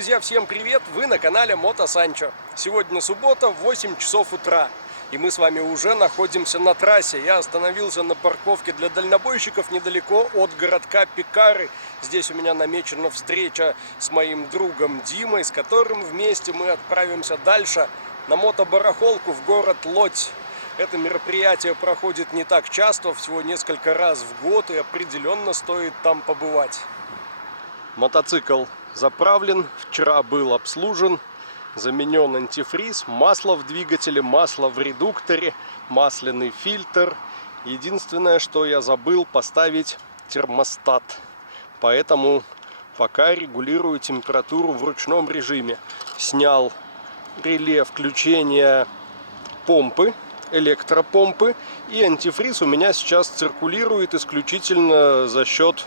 Друзья, всем привет! Вы на канале Мото Санчо. Сегодня суббота, 8 часов утра. И мы с вами уже находимся на трассе. Я остановился на парковке для дальнобойщиков недалеко от городка Пекары. Здесь у меня намечена встреча с моим другом Димой, с которым вместе мы отправимся дальше на мотобарахолку в город Лодзь. Это мероприятие проходит не так часто, всего несколько раз в год, и определенно стоит там побывать. Мотоцикл заправлен, вчера был обслужен, заменен антифриз, масло в двигателе, масло в редукторе, масляный фильтр. Единственное, что я забыл, поставить термостат. Поэтому пока регулирую температуру в ручном режиме. Снял реле включения помпы, электропомпы, и антифриз у меня сейчас циркулирует исключительно за счет,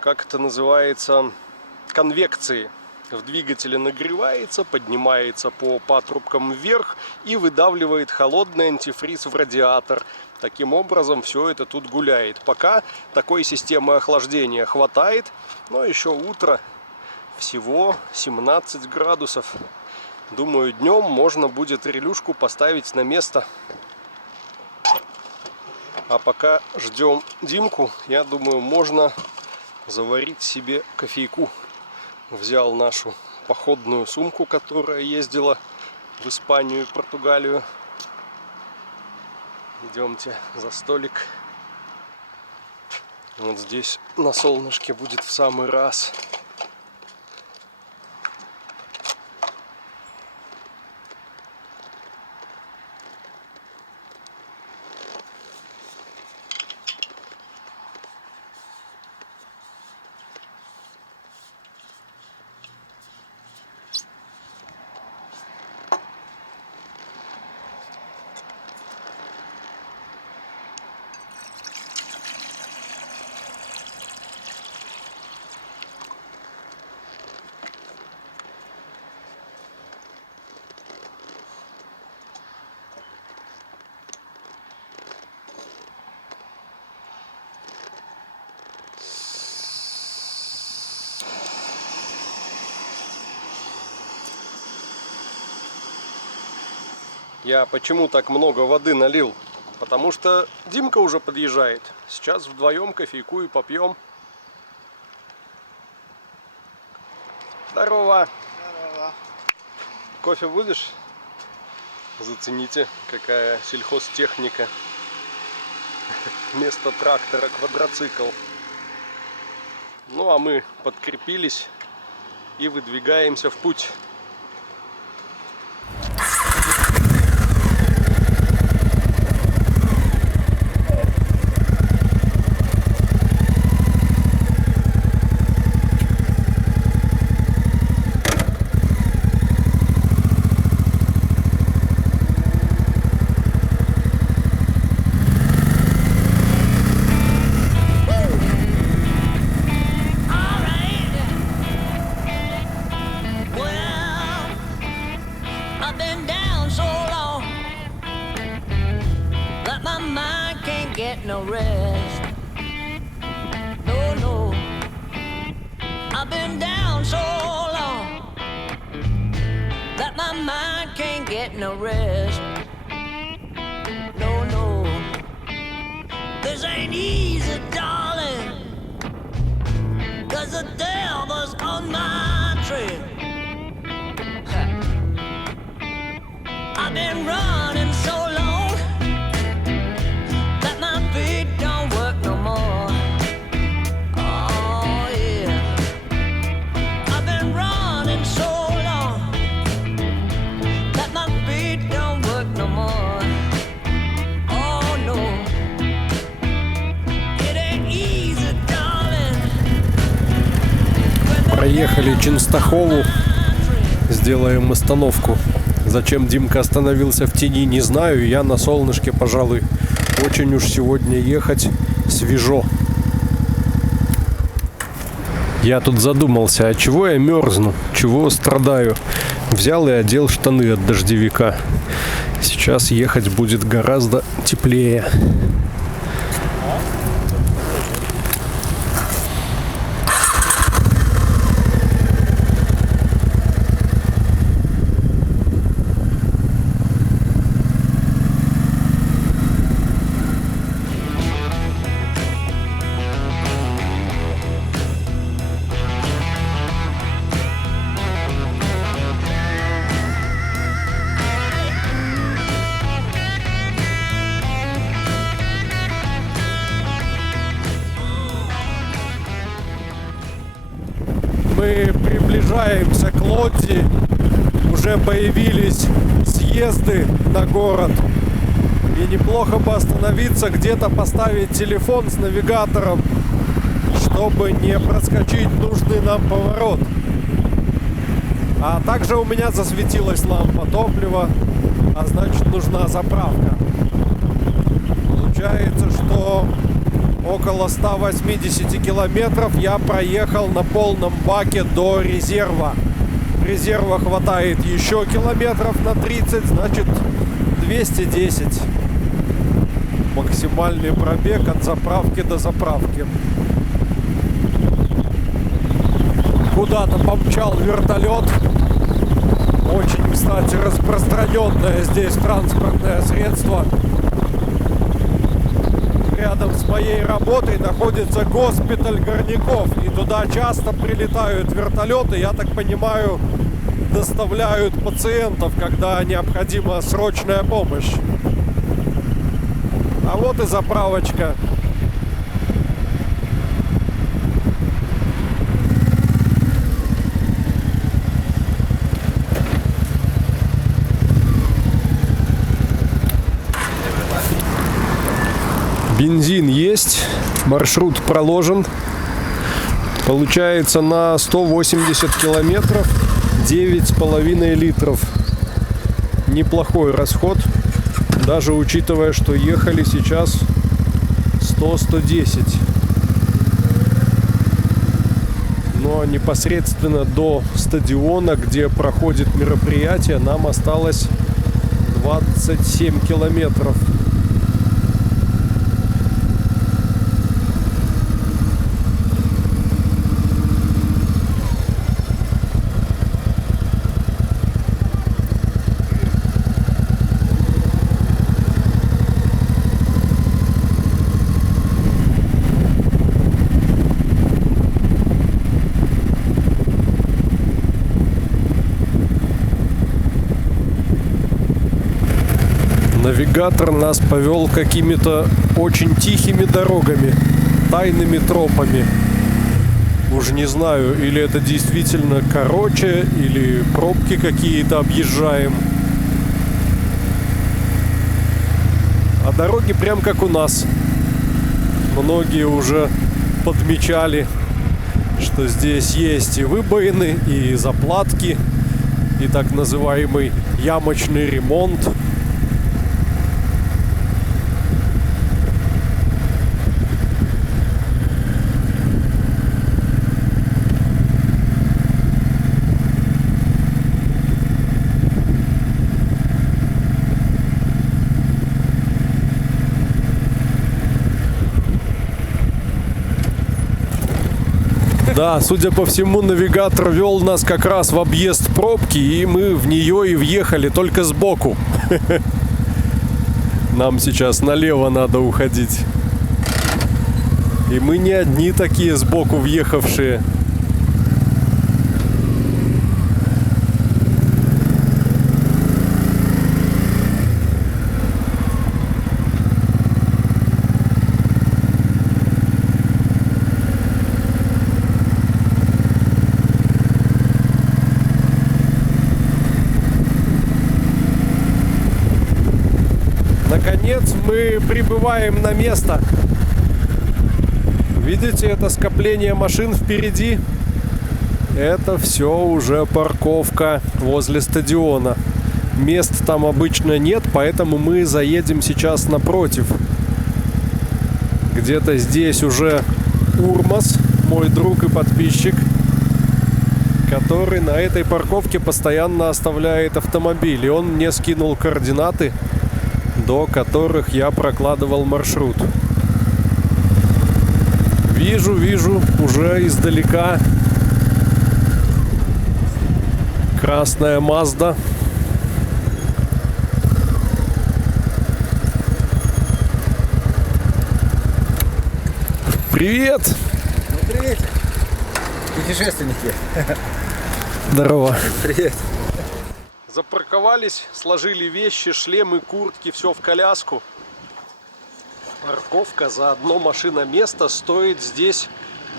как это называется, конвекции. В двигателе нагревается, поднимается по патрубкам вверх и выдавливает холодный антифриз в радиатор. Таким образом все это тут гуляет. Пока такой системы охлаждения хватает, но еще утро, всего 17 градусов. Думаю, днем можно будет релюшку поставить на место. А пока ждем Димку, я думаю, можно заварить себе кофейку. Взял нашу походную сумку, которая ездила в Испанию и Португалию. Идемте за столик. Вот здесь на солнышке будет в самый раз. Я почему так много воды налил? Потому что Димка уже подъезжает. Сейчас вдвоем кофейку и попьем. Здорово! Здорово. Кофе будешь? Зацените, какая сельхозтехника. Вместо трактора квадроцикл. Ну а мы подкрепились и выдвигаемся в путь. No rest. I've been down so long that my mind can't get no rest. No, no, this ain't easy, darling, 'cause the devil's on my trail. I've been running so long that my feet don't work no more. Oh yeah, I've been running so long that my feet don't work no more. Oh no, it ain't easy, darling. Проехали Ченстахову, сделаем остановку. Зачем Димка остановился в тени, не знаю. Я на солнышке, пожалуй. Очень уж сегодня ехать свежо. Я тут задумался, а чего я мерзну, чего страдаю. Взял и одел штаны от дождевика. Сейчас ехать будет гораздо теплее. Мы приближаемся к Лодзи. Уже появились съезды на город. И неплохо бы остановиться, где-то поставить телефон с навигатором, чтобы не проскочить нужный нам поворот. А также у меня засветилась лампа топлива, а значит нужна заправка. Получается, что около 180 километров я проехал на полном баке до резерва. Резерва хватает еще километров на 30, значит 210. Максимальный пробег от заправки до заправки. Куда-то помчал вертолет. Очень, кстати, распространенное здесь транспортное средство. Рядом с моей работой находится госпиталь горняков. И туда часто прилетают вертолеты. Я так понимаю, доставляют пациентов, когда необходима срочная помощь. А вот и заправочка. Бензин есть, маршрут проложен. Получается на 180 километров 9,5 литров. Неплохой расход, даже учитывая, что ехали сейчас 100-110. Но непосредственно до стадиона, где проходит мероприятие, нам осталось 27 километров. Навигатор нас повел какими-то очень тихими дорогами, тайными тропами. Уж не знаю, или это действительно короче, или пробки какие-то объезжаем. А дороги прям как у нас. Многие уже подмечали, что здесь есть и выбоины, и заплатки, и так называемый ямочный ремонт. Да, судя по всему, навигатор вел нас как раз в объезд пробки, и мы в нее и въехали только сбоку. Нам сейчас налево надо уходить. И мы не одни такие сбоку въехавшие. Наконец мы прибываем на место. Видите, это скопление машин впереди. Это все уже парковка возле стадиона. Мест там обычно нет, поэтому мы заедем сейчас напротив. Где-то здесь уже Урмас, мой друг и подписчик, который на этой парковке постоянно оставляет автомобиль. И он мне скинул координаты, до которых я прокладывал маршрут. Вижу уже издалека красная Мазда. Привет! Ну, привет, путешественники. Здорово. Привет. Запарковались, сложили вещи, шлемы, куртки, все в коляску. Парковка за одно машиноместо стоит здесь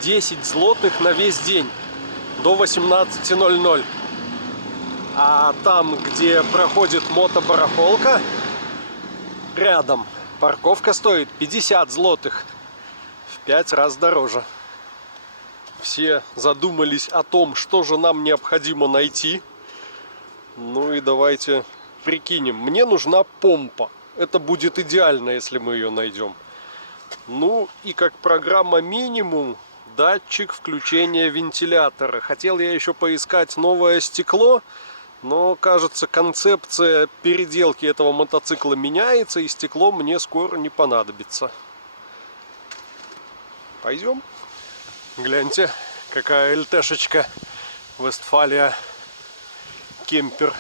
10 злотых на весь день до 18:00. А там, где проходит мотобарахолка, рядом парковка стоит 50 злотых. В 5 раз дороже. Все задумались о том, что же нам необходимо найти. Ну и давайте прикинем. Мне нужна помпа. Это будет идеально, если мы ее найдем. Ну и как программа минимум датчик включения вентилятора. Хотел я еще поискать новое стекло, но кажется, концепция переделки этого мотоцикла меняется, и стекло мне скоро не понадобится. Пойдем. Гляньте, какая ЛТшечка Вестфалия. Кемпер.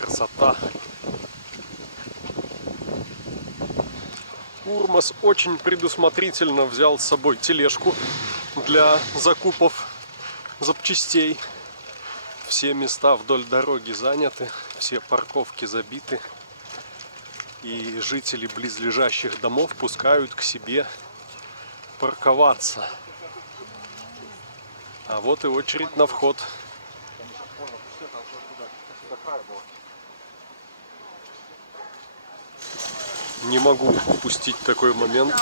Красота. Урмас очень предусмотрительно взял с собой тележку для закупов запчастей. Все места вдоль дороги заняты, все парковки забиты. И жители близлежащих домов пускают к себе парковаться. А вот и очередь на вход. Не могу упустить такой момент.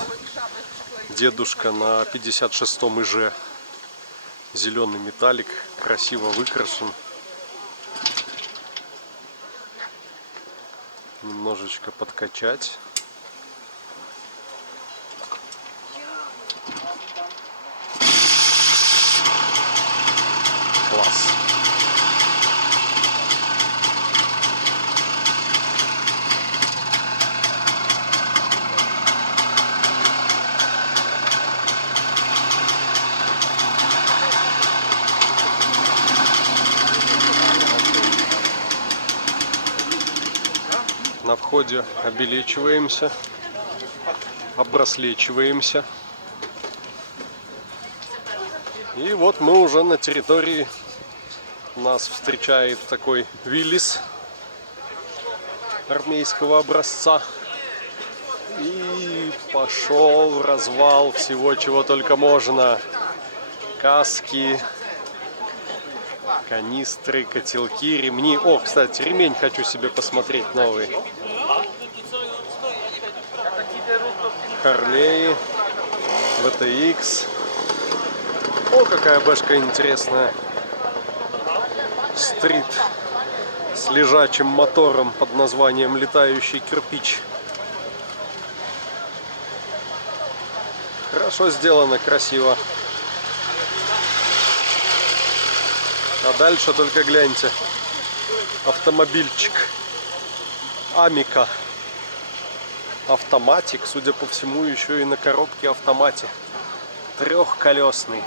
Дедушка на 56-м ИЖ. Зеленый металлик, красиво выкрашен. Немножечко подкачать. Класс. На входе обелечиваемся, обраслечиваемся. И вот мы уже на территории. Нас встречает такой Виллис армейского образца. И пошел развал всего, чего только можно. Каски, канистры, котелки, ремни. О, кстати, ремень хочу себе посмотреть новый. Харлей, VTX. О, какая бэшка интересная. Стрит с лежачим мотором под названием «Летающий кирпич». Хорошо сделано, красиво. А дальше только гляньте. Автомобильчик. Амика. Автоматик, судя по всему, еще и на коробке автомате. Трехколесный.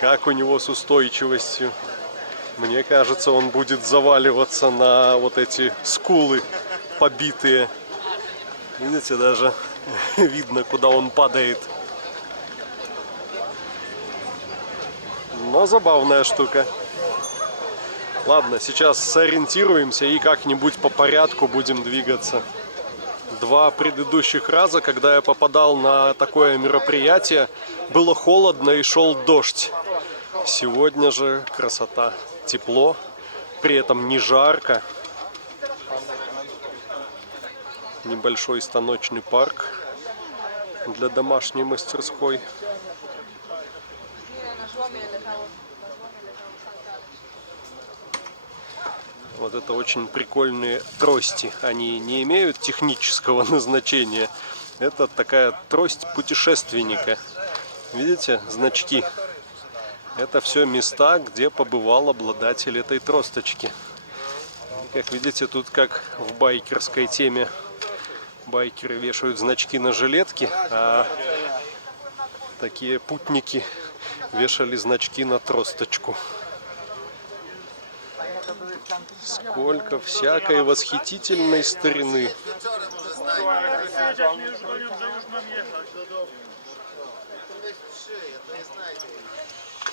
Как у него с устойчивостью? Мне кажется, он будет заваливаться на вот эти скулы побитые. Видите, даже видно, куда он падает. Но забавная штука. Ладно, сейчас сориентируемся и как-нибудь по порядку будем двигаться. Два предыдущих раза, когда я попадал на такое мероприятие, было холодно и шел дождь. Сегодня же красота. Тепло, при этом не жарко. Небольшой станочный парк для домашней мастерской. Вот это очень прикольные трости. Они не имеют технического назначения. Это такая трость путешественника. Видите, значки? Это все места, где побывал обладатель этой тросточки. Как видите, тут как в байкерской теме. Байкеры вешают значки на жилетки, а такие путники вешали значки на тросточку. Сколько всякой восхитительной старины.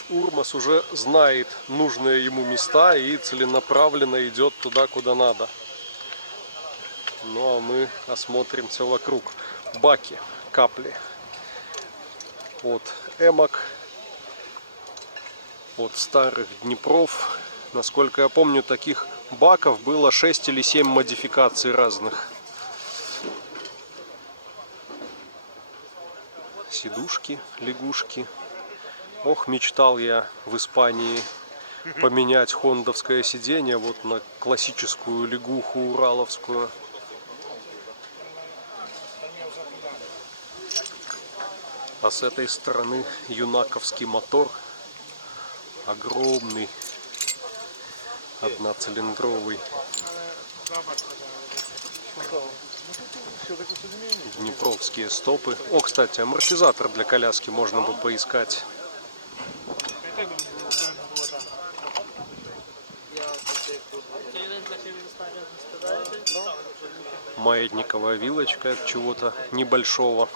Урмас уже знает нужные ему места и целенаправленно идет туда, куда надо. Ну а мы осмотримся вокруг. Баки, капли. От эмок, от старых Днепров. Насколько я помню, таких баков было 6 или 7 модификаций разных. Сидушки, лягушки. Ох, мечтал я в Испании поменять хондовское сиденье вот на классическую лягуху ураловскую. А с этой стороны юнаковский мотор. Огромный. Одноцилиндровый. Днепровские стопы. О, кстати, амортизатор для коляски можно бы поискать. Маятниковая вилочка от чего-то небольшого,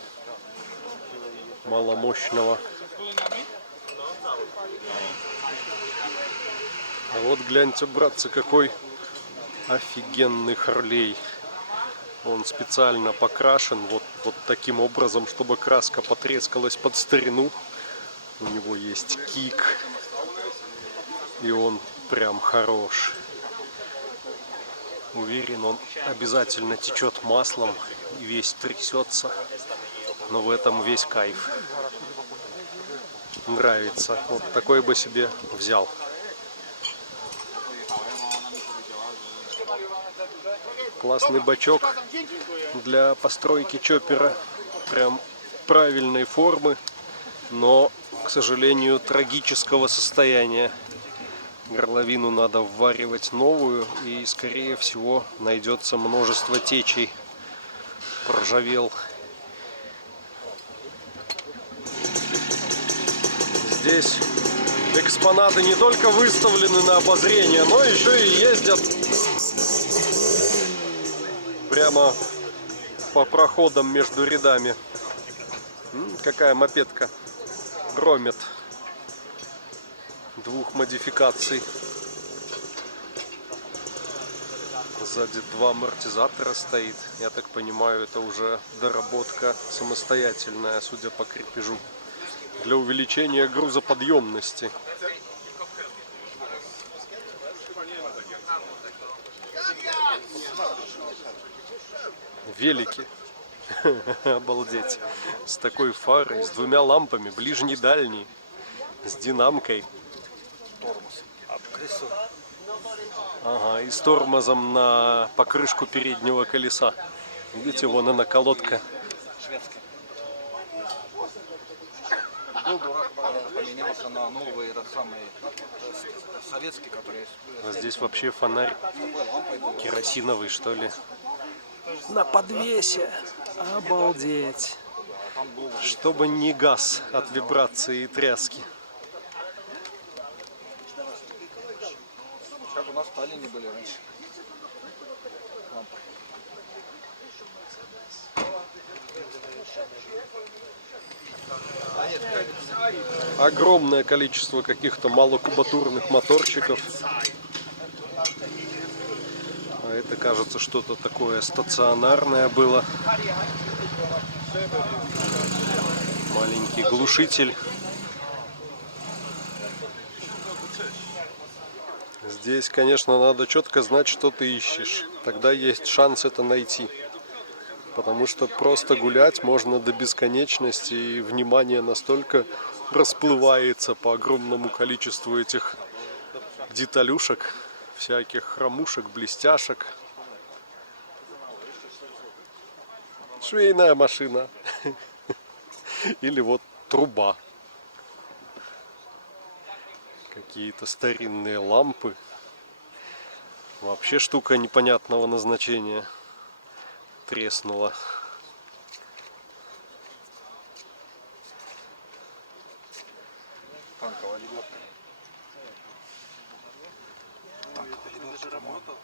маломощного. А вот гляньте, братцы, какой офигенный Харлей. Он специально покрашен вот таким образом, чтобы краска потрескалась под старину. У него есть кик. И он прям хорош. Уверен, он обязательно течет маслом и весь трясется. Но в этом весь кайф. Нравится. Вот такой бы себе взял. Классный бачок для постройки чоппера. Прям правильной формы, но, к сожалению, трагического состояния. Горловину надо вваривать новую, и, скорее всего, найдется множество течей. Поржавел. Здесь экспонаты не только выставлены на обозрение, но еще и ездят прямо по проходам между рядами. Какая мопедка. Ромет. Двух модификаций. Сзади два амортизатора стоит. Я так понимаю, это уже доработка самостоятельная, судя по крепежу. Для увеличения грузоподъемности. Велики. Обалдеть. С такой фарой, с двумя лампами, ближний, дальний, с динамкой. Ага, и с тормозом на покрышку переднего колеса. Видите, вон она колодка. Поменялся на новый, этот самый советский, который... А здесь вообще фонарь керосиновый, что ли. на подвесе. Обалдеть. Чтобы не газ от вибрации и тряски. Как у нас в Таллине были раньше. Лампы. Огромное количество каких-то малокубатурных моторчиков. А это, кажется, что-то такое стационарное было. Маленький глушитель. Здесь, конечно, надо четко знать, что ты ищешь. Тогда есть шанс это найти. Потому что просто гулять можно до бесконечности, и внимание настолько расплывается по огромному количеству этих деталюшек, всяких хромушек, блестяшек. Швейная машина. Или вот труба. Какие-то старинные лампы. Вообще штука непонятного назначения. Треснула. Танковая лебедка. Танковая лебедка, по-моему.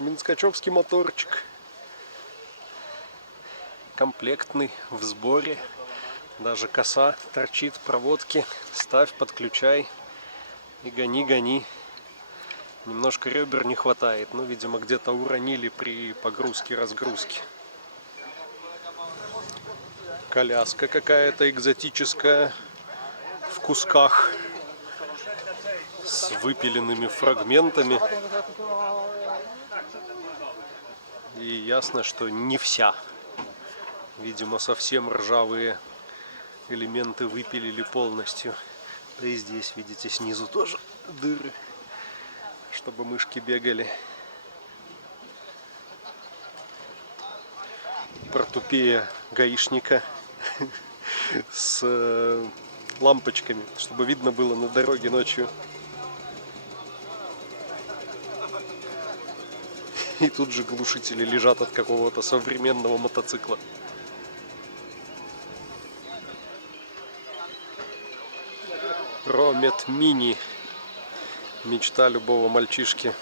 Минскачевский моторчик. Комплектный, в сборе. Даже коса торчит, проводки. Ставь, подключай. И гони, гони. Немножко ребер не хватает. Ну, видимо, где-то уронили при погрузке-разгрузке. Коляска какая-то экзотическая. В кусках. С выпиленными фрагментами. И ясно, что не вся. Видимо, совсем ржавые элементы выпилили полностью. Да и здесь, видите, снизу тоже дыры, чтобы мышки бегали. Портупея гаишника с лампочками, чтобы видно было на дороге ночью. И тут же глушители лежат от какого-то современного мотоцикла. Ромет Мини. Мечта любого мальчишки.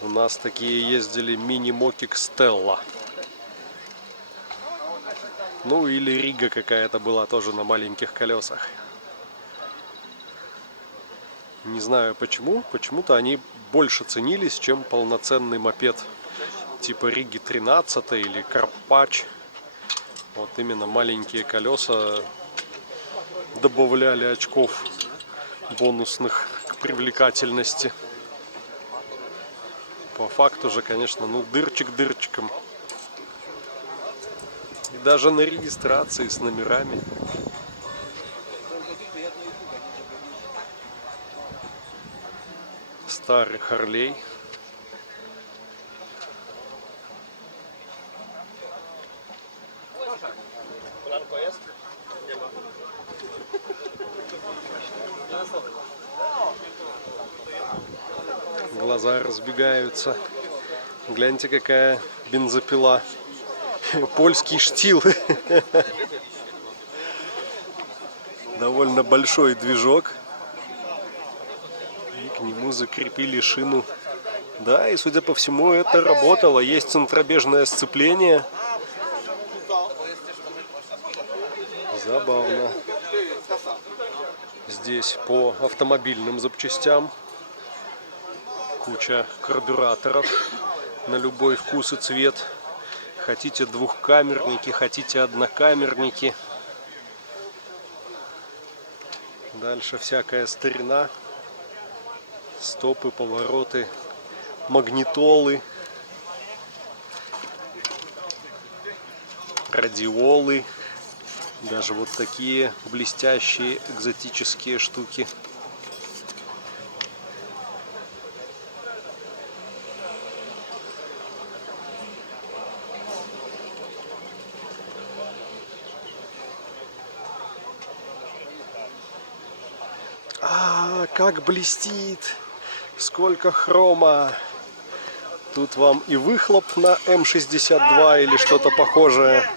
У нас такие ездили мини-мокик Стелла. Ну или Рига какая-то была тоже на маленьких колесах. Не знаю почему. Почему-то они больше ценились, чем полноценный мопед типа Риги 13 или Карпач. Вот именно маленькие колеса добавляли очков бонусных к привлекательности. По факту же, конечно, ну дырчик дырчиком. И даже на регистрации с номерами. Старый Харлей. Глаза разбегаются. Гляньте, какая бензопила. Польский штил. Довольно большой движок. И к нему закрепили шину. Да, и судя по всему, это работало. Есть центробежное сцепление. Забавно. Здесь по автомобильным запчастям куча карбюраторов на любой вкус и цвет. Хотите двухкамерники, хотите однокамерники. Дальше всякая старина. Стопы, повороты, магнитолы, радиолы. Даже вот такие блестящие экзотические штуки. как блестит! Сколько хрома! Тут вам и выхлоп на М62 или что-то похожее,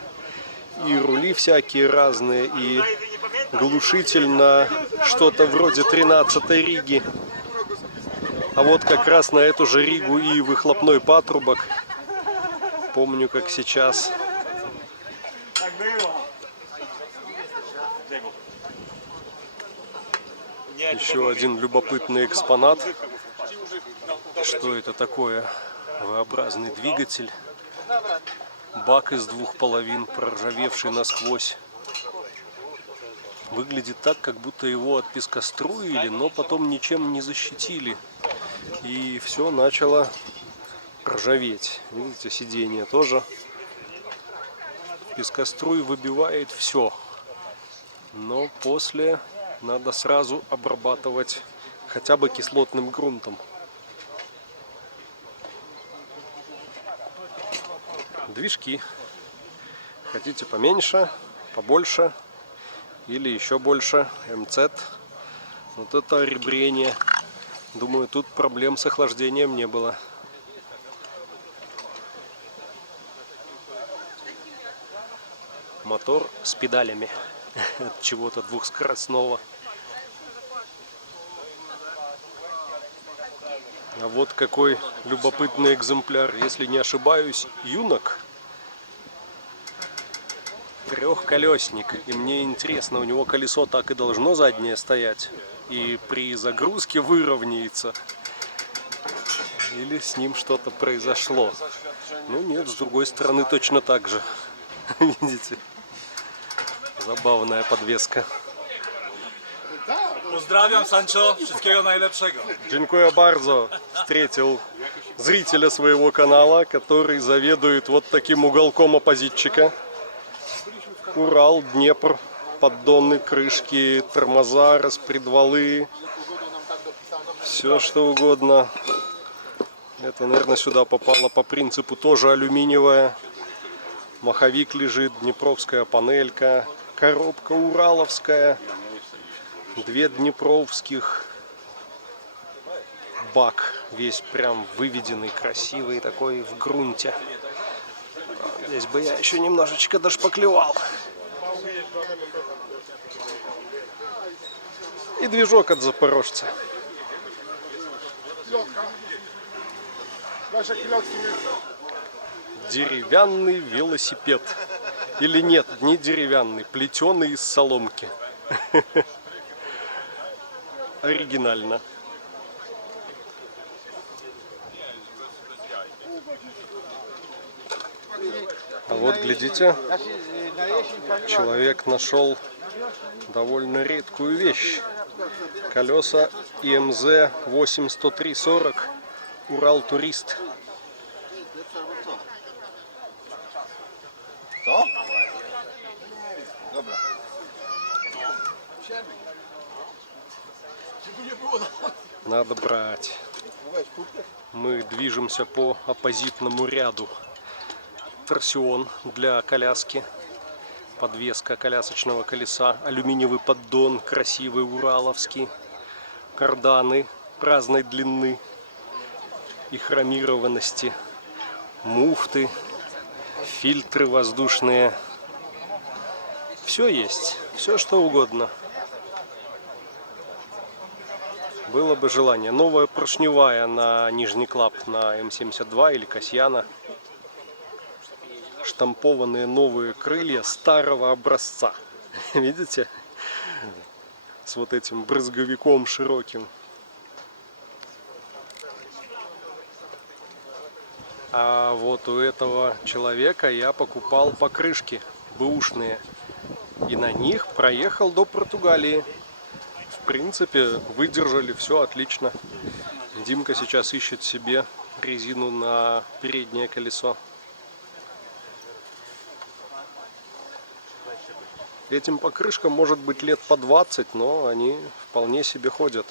и рули всякие разные, и глушитель на что-то вроде 13-й Риги. А вот как раз на эту же Ригу и выхлопной патрубок. Помню, как сейчас. Еще один любопытный экспонат. Что это такое? V-образный двигатель. Бак из 2 половин, проржавевший насквозь. Выглядит так, как будто его от пескоструили, но потом ничем не защитили. И все начало ржаветь. Видите, сиденье тоже. Пескоструй выбивает все. Но после надо сразу обрабатывать хотя бы кислотным грунтом. Движки. Хотите поменьше, побольше или еще больше. МЦ. Вот это ребрение. Думаю, тут проблем с охлаждением не было. Мотор с педалями от чего-то двухскоростного. А вот какой любопытный экземпляр, если не ошибаюсь, юнок. Трехколесник. И мне интересно, у него колесо так и должно заднее стоять. И при загрузке выровняется. Или с ним что-то произошло. Ну нет, с другой стороны точно так же. Видите? Забавная подвеска. Pozdrawiam, Sancho. Wszystkiego najlepszego. Dziękuję bardzo. Встретил зрителя своего канала, который заведует вот таким уголком оппозитчика. Урал, Днепр, поддоны, крышки, тормоза, распредвалы. Все что угодно. Это, наверное, сюда попало по принципу тоже алюминиевая. Маховик лежит, днепровская панелька. Коробка ураловская. 2 днепровских. Бак весь прям выведенный, красивый такой в грунте. Здесь бы я еще немножечко дошпаклевал. И движок от запорожца. Деревянный велосипед. Или нет, не деревянный, плетеный из соломки. Оригинально. А вот глядите, человек нашел довольно редкую вещь. Колеса ИМЗ 8-103-40 Урал Турист. Надо брать. Мы движемся по оппозитному ряду. Торсион для коляски, подвеска колясочного колеса, алюминиевый поддон, красивый ураловский, карданы разной длины и хромированности, муфты, фильтры воздушные. Все есть, все что угодно. Было бы желание. Новая поршневая на нижний клап на М72 или Касьяна. Штампованные новые крылья старого образца. Видите? С вот этим брызговиком широким. А вот у этого человека я покупал покрышки бэушные. И на них проехал до Португалии. В принципе, выдержали все отлично. Димка сейчас ищет себе резину на переднее колесо. Этим покрышкам может быть лет по 20, но они вполне себе ходят.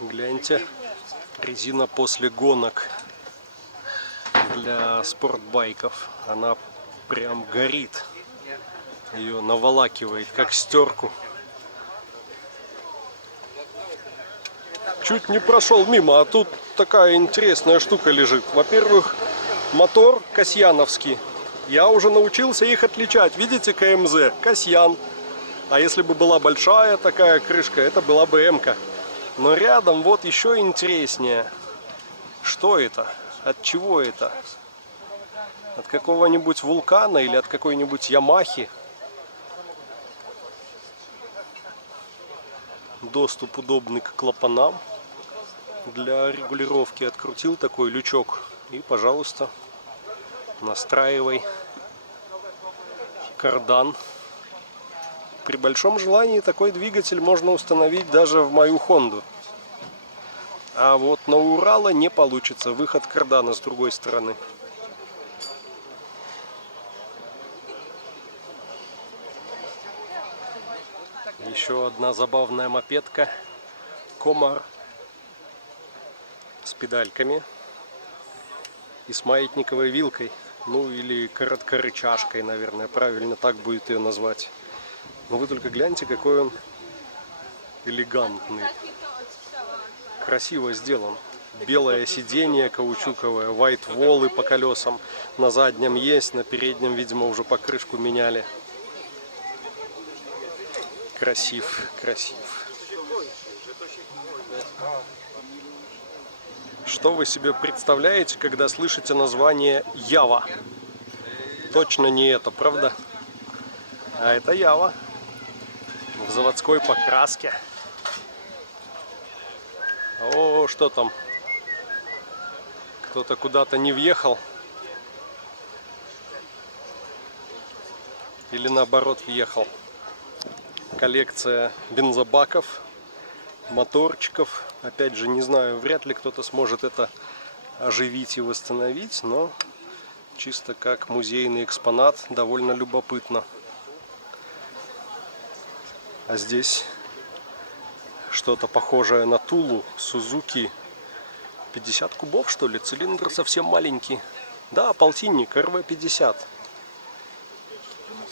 Гляньте, резина после гонок для спортбайков. Она прям горит. Ее наволакивает, как стерку. чуть не прошел мимо, а тут такая интересная штука лежит. Во-первых, мотор касьяновский. Я уже научился их отличать. Видите, КМЗ, Касьян. А если бы была большая такая крышка, это была бы М-ка. Но рядом вот еще интереснее. Что это? От чего это? От какого-нибудь вулкана или от какой-нибудь Ямахи? Доступ удобный к клапанам. Для регулировки открутил такой лючок. И, пожалуйста, настраивай кардан. При большом желании такой двигатель можно установить даже в мою Хонду. А вот на Урала не получится. Выход кардана с другой стороны. Еще одна забавная мопедка. Комар. С педальками. И с маятниковой вилкой. Ну или короткорычажкой, наверное. Правильно так будет ее назвать. Но вы только гляньте, какой он элегантный. Красиво сделан. Белое сиденье каучуковое, вайт-волы по колесам. На заднем есть, на переднем, видимо, уже покрышку меняли. Красив, красив. Что вы себе представляете, когда слышите название Ява? Точно не это, правда? А это Ява. В заводской покраске. О, что там? Кто-то куда-то не въехал. Или наоборот въехал. Коллекция бензобаков, моторчиков. Опять же, не знаю, вряд ли кто-то сможет это оживить и восстановить, но чисто как музейный экспонат довольно любопытно. А здесь что-то похожее на Тулу, Сузуки. 50 кубов, что ли? Цилиндр совсем маленький. Да, полтинник, РВ-50.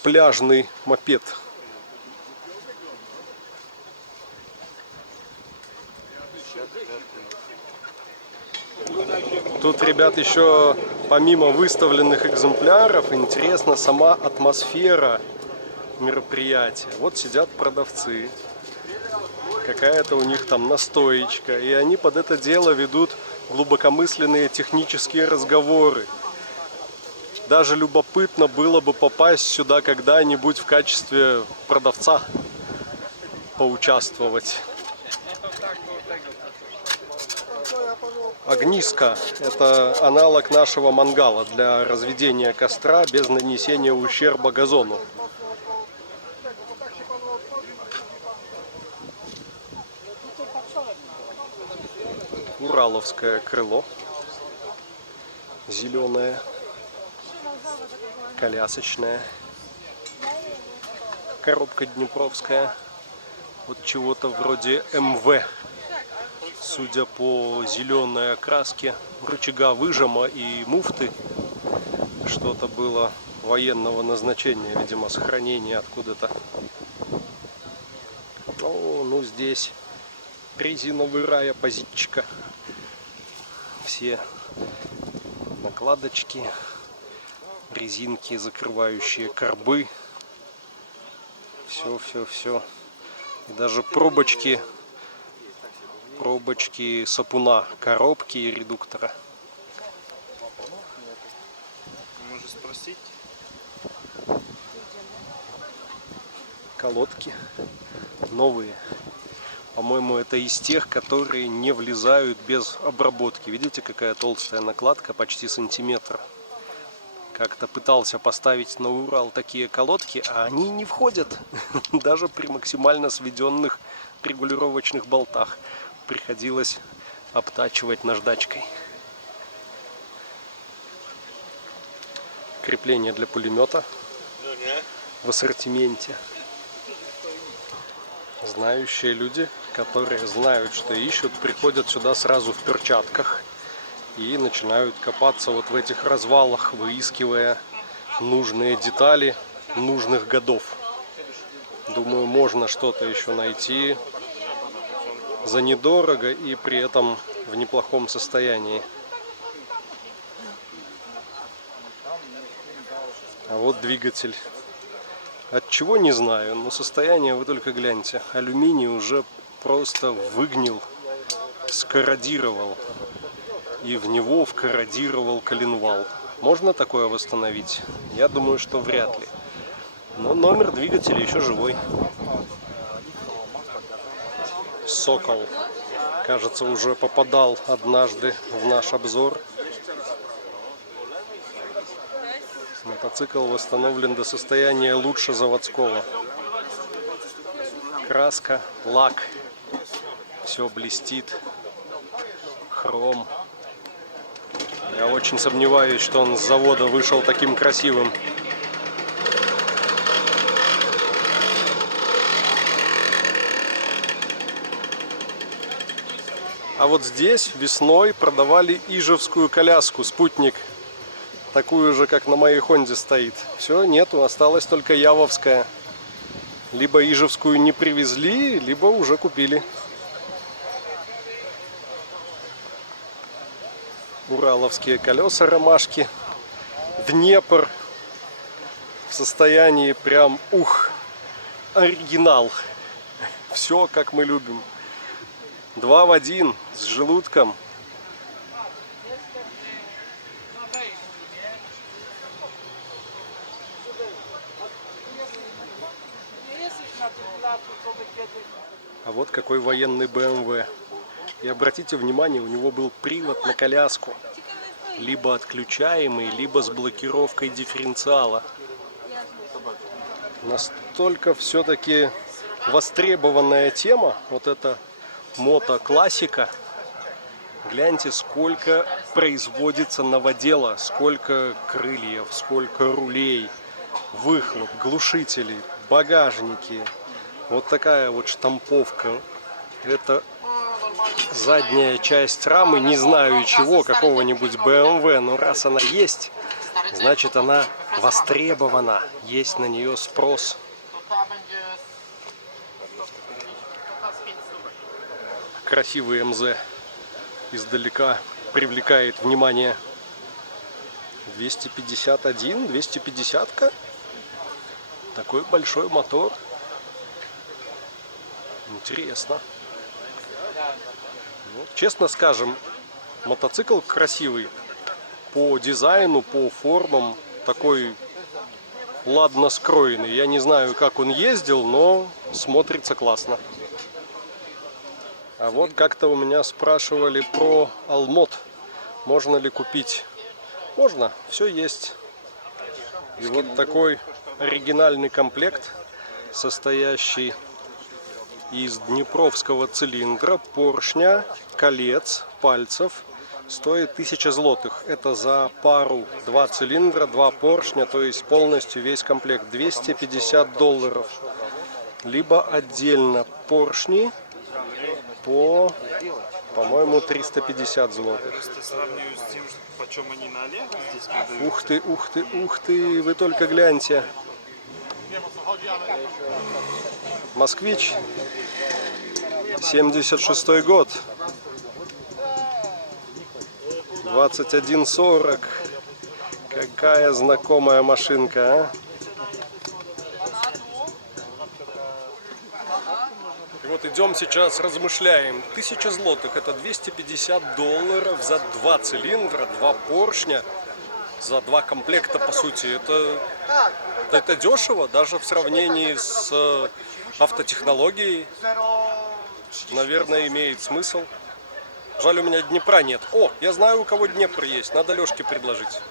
Пляжный мопед. Тут, ребят, еще помимо выставленных экземпляров, интересна сама атмосфера мероприятия. Вот сидят продавцы. Какая-то у них там настоечка. И они под это дело ведут глубокомысленные технические разговоры. Даже любопытно было бы попасть сюда когда-нибудь в качестве продавца, поучаствовать. Огниска – это аналог нашего мангала для разведения костра без нанесения ущерба газону. Ураловское крыло. Зеленое. Колясочная. Коробка днепровская. Вот чего-то вроде МВ. Судя по зеленой окраске рычага выжима и муфты, что-то было военного назначения, видимо, сохранение откуда-то. О, ну здесь резиновый рай, оппозитчика. Все накладочки, резинки, закрывающие карбы. Все. Даже пробочки сапуна, коробки и редуктора. Можешь спросить? Колодки новые. По-моему, это из тех, которые не влезают без обработки. Видите, какая толстая накладка, почти сантиметр. Как-то пытался поставить на Урал такие колодки, а они не входят. Даже при максимально сведенных регулировочных болтах. Приходилось обтачивать наждачкой. Крепление для пулемета в ассортименте. Знающие люди, которые знают, что ищут, приходят сюда сразу в перчатках и начинают копаться вот в этих развалах, выискивая нужные детали нужных годов. Думаю, можно что-то еще найти. за недорого и при этом в неплохом состоянии. А вот двигатель. От чего не знаю, но состояние вы только гляньте. Алюминий уже просто выгнил, скорродировал. И в него вкорродировал коленвал. Можно такое восстановить? Я думаю, что вряд ли. Но номер двигателя еще живой. Сокол. Кажется, уже попадал однажды в наш обзор. Мотоцикл восстановлен до состояния лучше заводского. Краска, лак, все блестит, хром. Я очень сомневаюсь, что он с завода вышел таким красивым. А вот здесь весной продавали ижевскую коляску «Спутник». Такую же, как на моей Хонде стоит. Все, нету, осталась только явовская. Либо ижевскую не привезли, либо уже купили. Ураловские колеса ромашки. Днепр в состоянии прям оригинал. Все как мы любим. 2 в 1 с желудком. А вот какой военный BMW. И обратите внимание, у него был привод на коляску. Либо отключаемый, либо с блокировкой дифференциала. Настолько все-таки востребованная тема, вот эта мотоклассика. Гляньте, сколько производится новодела, сколько крыльев, сколько рулей, выхлоп, глушителей, багажники. Вот такая вот штамповка. Это задняя часть рамы, не знаю чего, какого-нибудь BMW, но раз она есть, значит она востребована, есть на нее спрос. Красивый МЗ издалека привлекает внимание. 251, 250-ка. Такой большой мотор. Интересно. Ну, честно скажем, мотоцикл красивый. По дизайну, по формам. Такой ладно скроенный. Я не знаю, как он ездил, но смотрится классно. А вот как-то у меня спрашивали про Алмот. Можно ли купить? Можно, все есть. И вот такой оригинальный комплект, состоящий из днепровского цилиндра, поршня, колец, пальцев, стоит 1000 злотых. Это за пару, 2 цилиндра, 2 поршня, то есть полностью весь комплект. $250. Либо отдельно поршни по, по-моему, 350 злотых. Просто сравниваю с тем, почем они на Олег здесь продают. Ух ты, ух ты, ух ты, вы только гляньте. Москвич, 76-й год, 2140. Какая знакомая машинка, а? И вот идем сейчас, размышляем. 1000 злотых, это $250 за 2 цилиндра, 2 поршня, за 2 комплекта, по сути. Это дешево, даже в сравнении с автотехнологией. Наверное, имеет смысл. Жаль, у меня Днепра нет. О, я знаю, у кого Днепр есть. Надо Лешке предложить.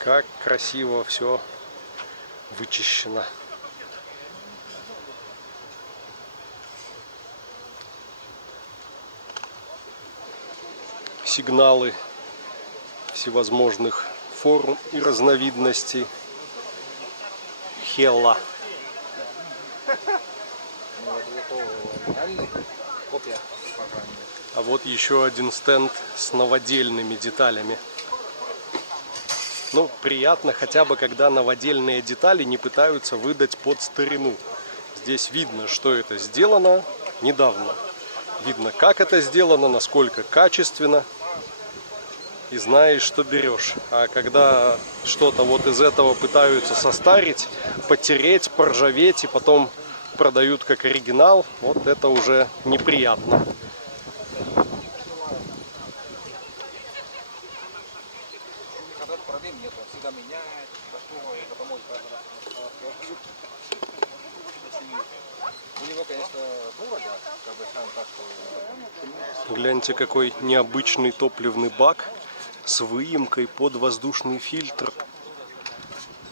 Как красиво все вычищено. Сигналы всевозможных форм и разновидностей. Хелла. А вот еще один стенд с новодельными деталями. Ну, приятно хотя бы, когда новодельные детали не пытаются выдать под старину. Здесь видно, что это сделано недавно. Видно, как это сделано, насколько качественно. И знаешь, что берешь. А когда что-то вот из этого пытаются состарить, потереть, поржаветь и потом продают как оригинал, вот это уже неприятно. Проблем нет, он всегда меняет, это помочь. У него, конечно, дорого, как бы сам так, что... Гляньте, какой необычный топливный бак с выемкой под воздушный фильтр.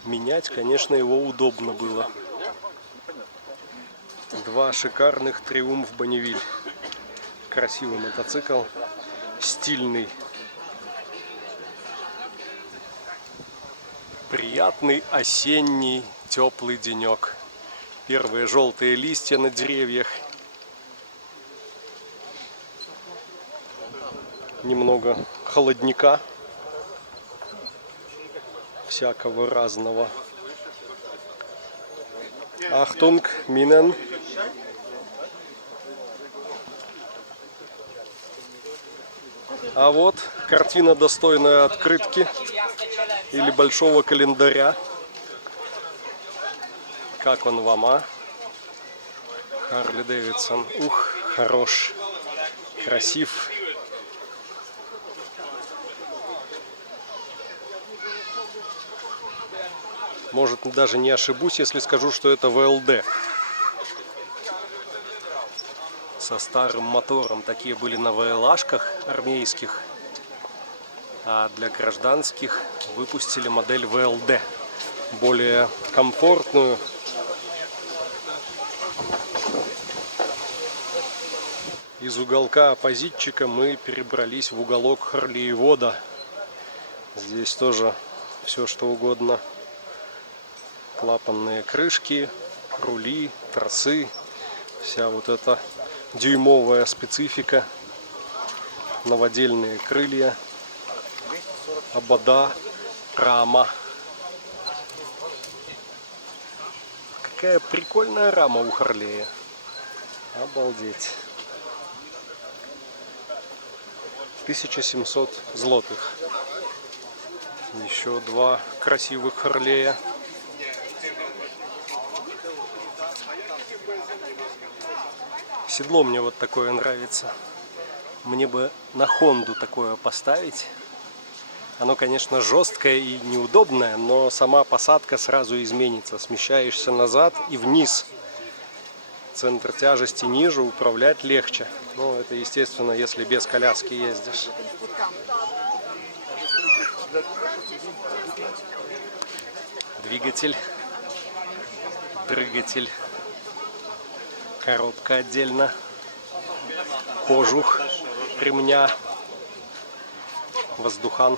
Менять, конечно, его удобно было. Два шикарных Триумф Бонневиль. Красивый мотоцикл, стильный. Приятный осенний теплый денек. Первые желтые листья на деревьях. Немного холодника. Всякого разного. Ахтунг, Минен. А вот картина, достойная открытки или большого календаря. Как он вам, а? Харли Дэвидсон. Ух, хорош. Красив. Может, даже не ошибусь, если скажу, что это ВЛД. Со старым мотором. Такие были на ВЛАшках армейских. А для гражданских выпустили модель ВЛД. Более комфортную. Из уголка оппозитчика мы перебрались в уголок Харлиевода. Здесь тоже все что угодно. Клапанные крышки, рули, тросы. Вся вот эта дюймовая специфика. Новодельные крылья. Обода, рама. Какая прикольная рама у Харлея. Обалдеть. 1700 злотых. Еще два красивых Харлея. Седло мне вот такое нравится. Мне бы на Хонду такое поставить. Оно, конечно, жесткое и неудобное, но сама посадка сразу изменится. Смещаешься назад и вниз. Центр тяжести ниже, управлять легче. Ну, это, естественно, если без коляски ездишь. Двигатель. Дрыгатель. Коробка отдельно. Кожух ремня. Воздухан.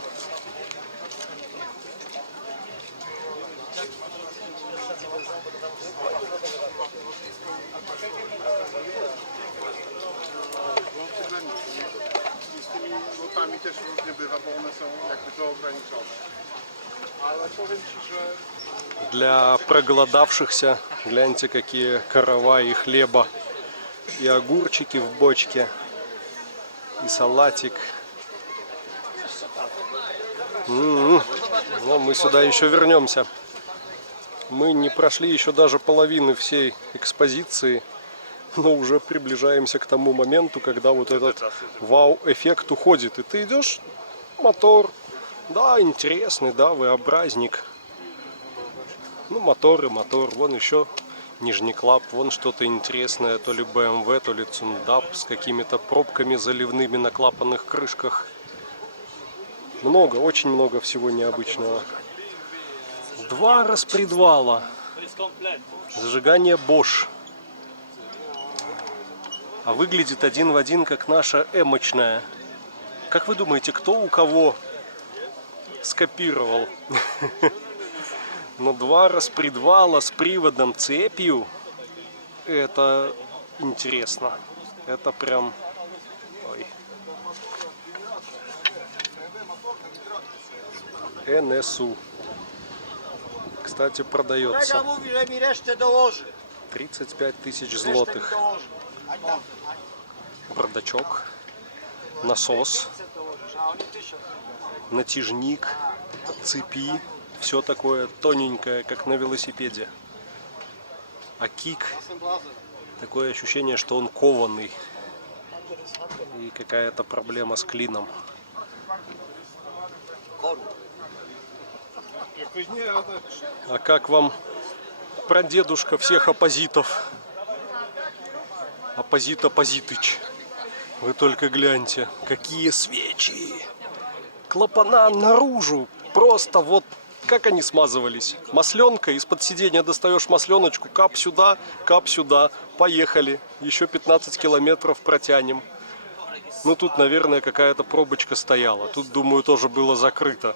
Lotami też różnie bywa, bo one są jakby to ograniczone. Ale powiem Ci, że... Для проголодавшихся, гляньте, какие караваи хлеба. И огурчики в бочке. И салатик. Но мы сюда еще вернемся. Мы не прошли еще даже половины всей экспозиции, но уже приближаемся к тому моменту, когда вот этот вау-эффект уходит. И ты идешь, мотор, да, интересный, да, V-образник. Ну, мотор и мотор. Вон еще Нижний-Клаб, вон что-то интересное, то ли BMW, то ли Цундап с какими-то пробками заливными на клапанных крышках. Много, очень много всего необычного. Два распредвала. Зажигание Bosch. А выглядит один в один, как наша эмочная. Как вы думаете, кто у кого скопировал? Но два распредвала с приводом цепью. Это интересно. Это прям... Ой. НСУ. Кстати, продается. mówi, że mi resztę dołoży. 35 тысяч Resztę mi злотых. dołoży. Бардачок, насос, 500 dołożysz, a oni 1000. натяжник, цепи. Все такое тоненькое, как на велосипеде. А кик, такое ощущение, что он кованый. И какая-то проблема с клином. А как вам прадедушка всех оппозитов? Оппозит Оппозитыч. Вы только гляньте, какие свечи! Клапана наружу! Просто вот как они смазывались. Масленка, из-под сиденья достаешь масленочку, кап сюда, поехали. Еще 15 километров протянем. Ну тут, наверное, какая-то пробочка стояла. Тут, думаю, тоже было закрыто.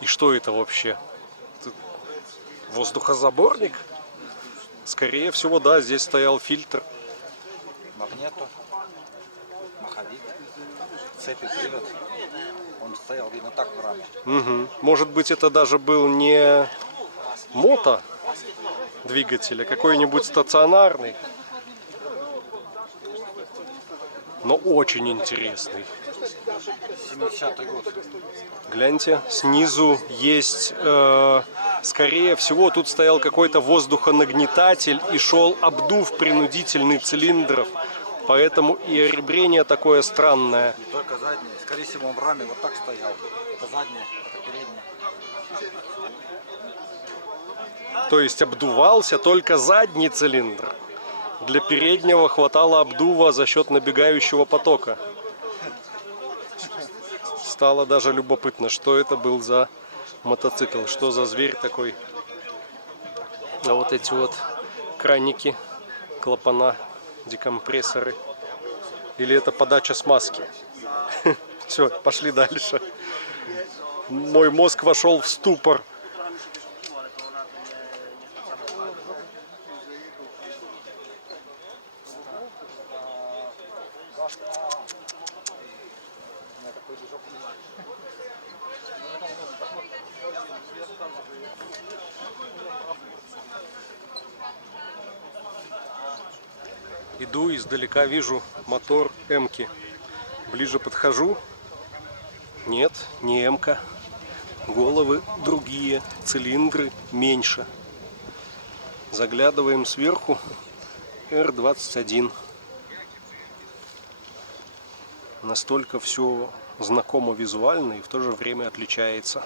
И что это вообще? Тут воздухозаборник? Скорее всего, да, здесь стоял фильтр. Магнето, маховик, цепи, привод. Он стоял, видно, так в раме. Угу. Может быть, это даже был не мото двигатель, а какой-нибудь стационарный. Но очень интересный. 70-й год. Гляньте, снизу есть, скорее всего, тут стоял какой-то воздухонагнетатель и шел обдув принудительный цилиндров. Поэтому и оребрение такое странное. Не только задний. Скорее всего, он в раме вот так стоял. Это задняя, это передняя. То есть обдувался только задний цилиндр. Для переднего хватало обдува за счет набегающего потока. Стало даже любопытно, что это был за мотоцикл, что за зверь такой. А вот эти вот краники, клапана, декомпрессоры. Или это подача смазки? Все, пошли дальше. Мой мозг вошел в ступор. Иду, издалека вижу мотор М-ки. Ближе подхожу. Нет, не М-ка. Головы другие, цилиндры меньше. Заглядываем сверху. Р-21. Настолько все знакомо визуально и в то же время отличается.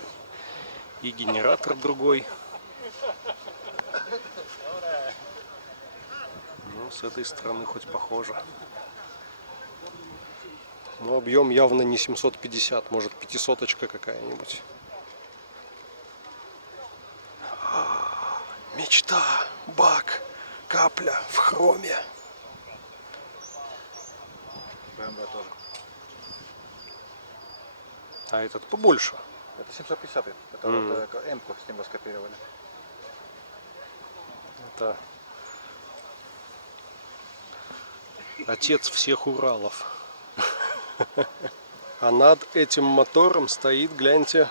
И генератор другой. С этой стороны хоть похоже. Но объем явно не 750, может 500-очка какая-нибудь. Мечта, бак, капля в хроме. БМВ тоже. А этот побольше. Это 750. Это вот М-ку с него скопировали. Это отец всех Уралов. А над этим мотором стоит, гляньте,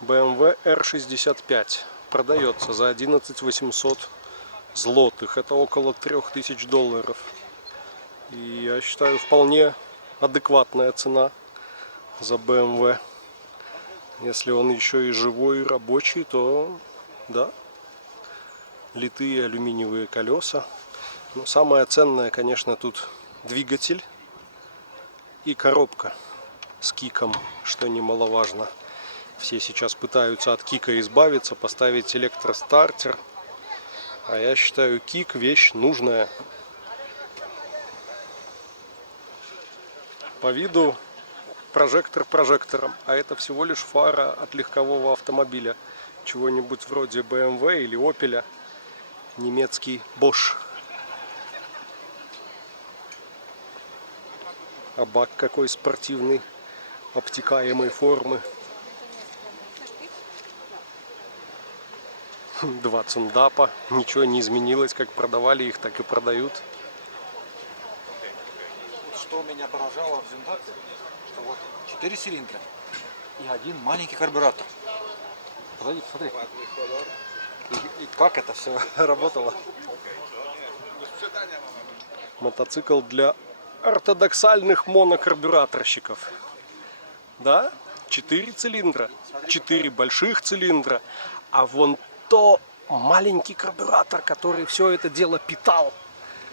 BMW R65. Продается за 11 800 злотых. Это около $3000. И я считаю, вполне адекватная цена за BMW. Если он еще и живой, и рабочий, то да. Литые алюминиевые колеса. Но самое ценное, конечно, тут двигатель и коробка с киком, что немаловажно. Все сейчас пытаются от кика избавиться, поставить электростартер. А я считаю, кик вещь нужная. По виду прожектор прожектором, а это всего лишь фара от легкового автомобиля. Чего-нибудь вроде BMW или Opel. Немецкий Bosch. А бак какой спортивный, обтекаемой формы. 2 цундапа. Ничего не изменилось, как продавали их, так и продают. Что меня поражало в Зюндапе, что вот 4 цилиндра, и один маленький карбюратор. Подойди, посмотри. И как это все работало. Мотоцикл для ортодоксальных монокарбюраторщиков. Да, 4 цилиндра, 4 больших цилиндра, а вон то маленький карбюратор, который все это дело питал.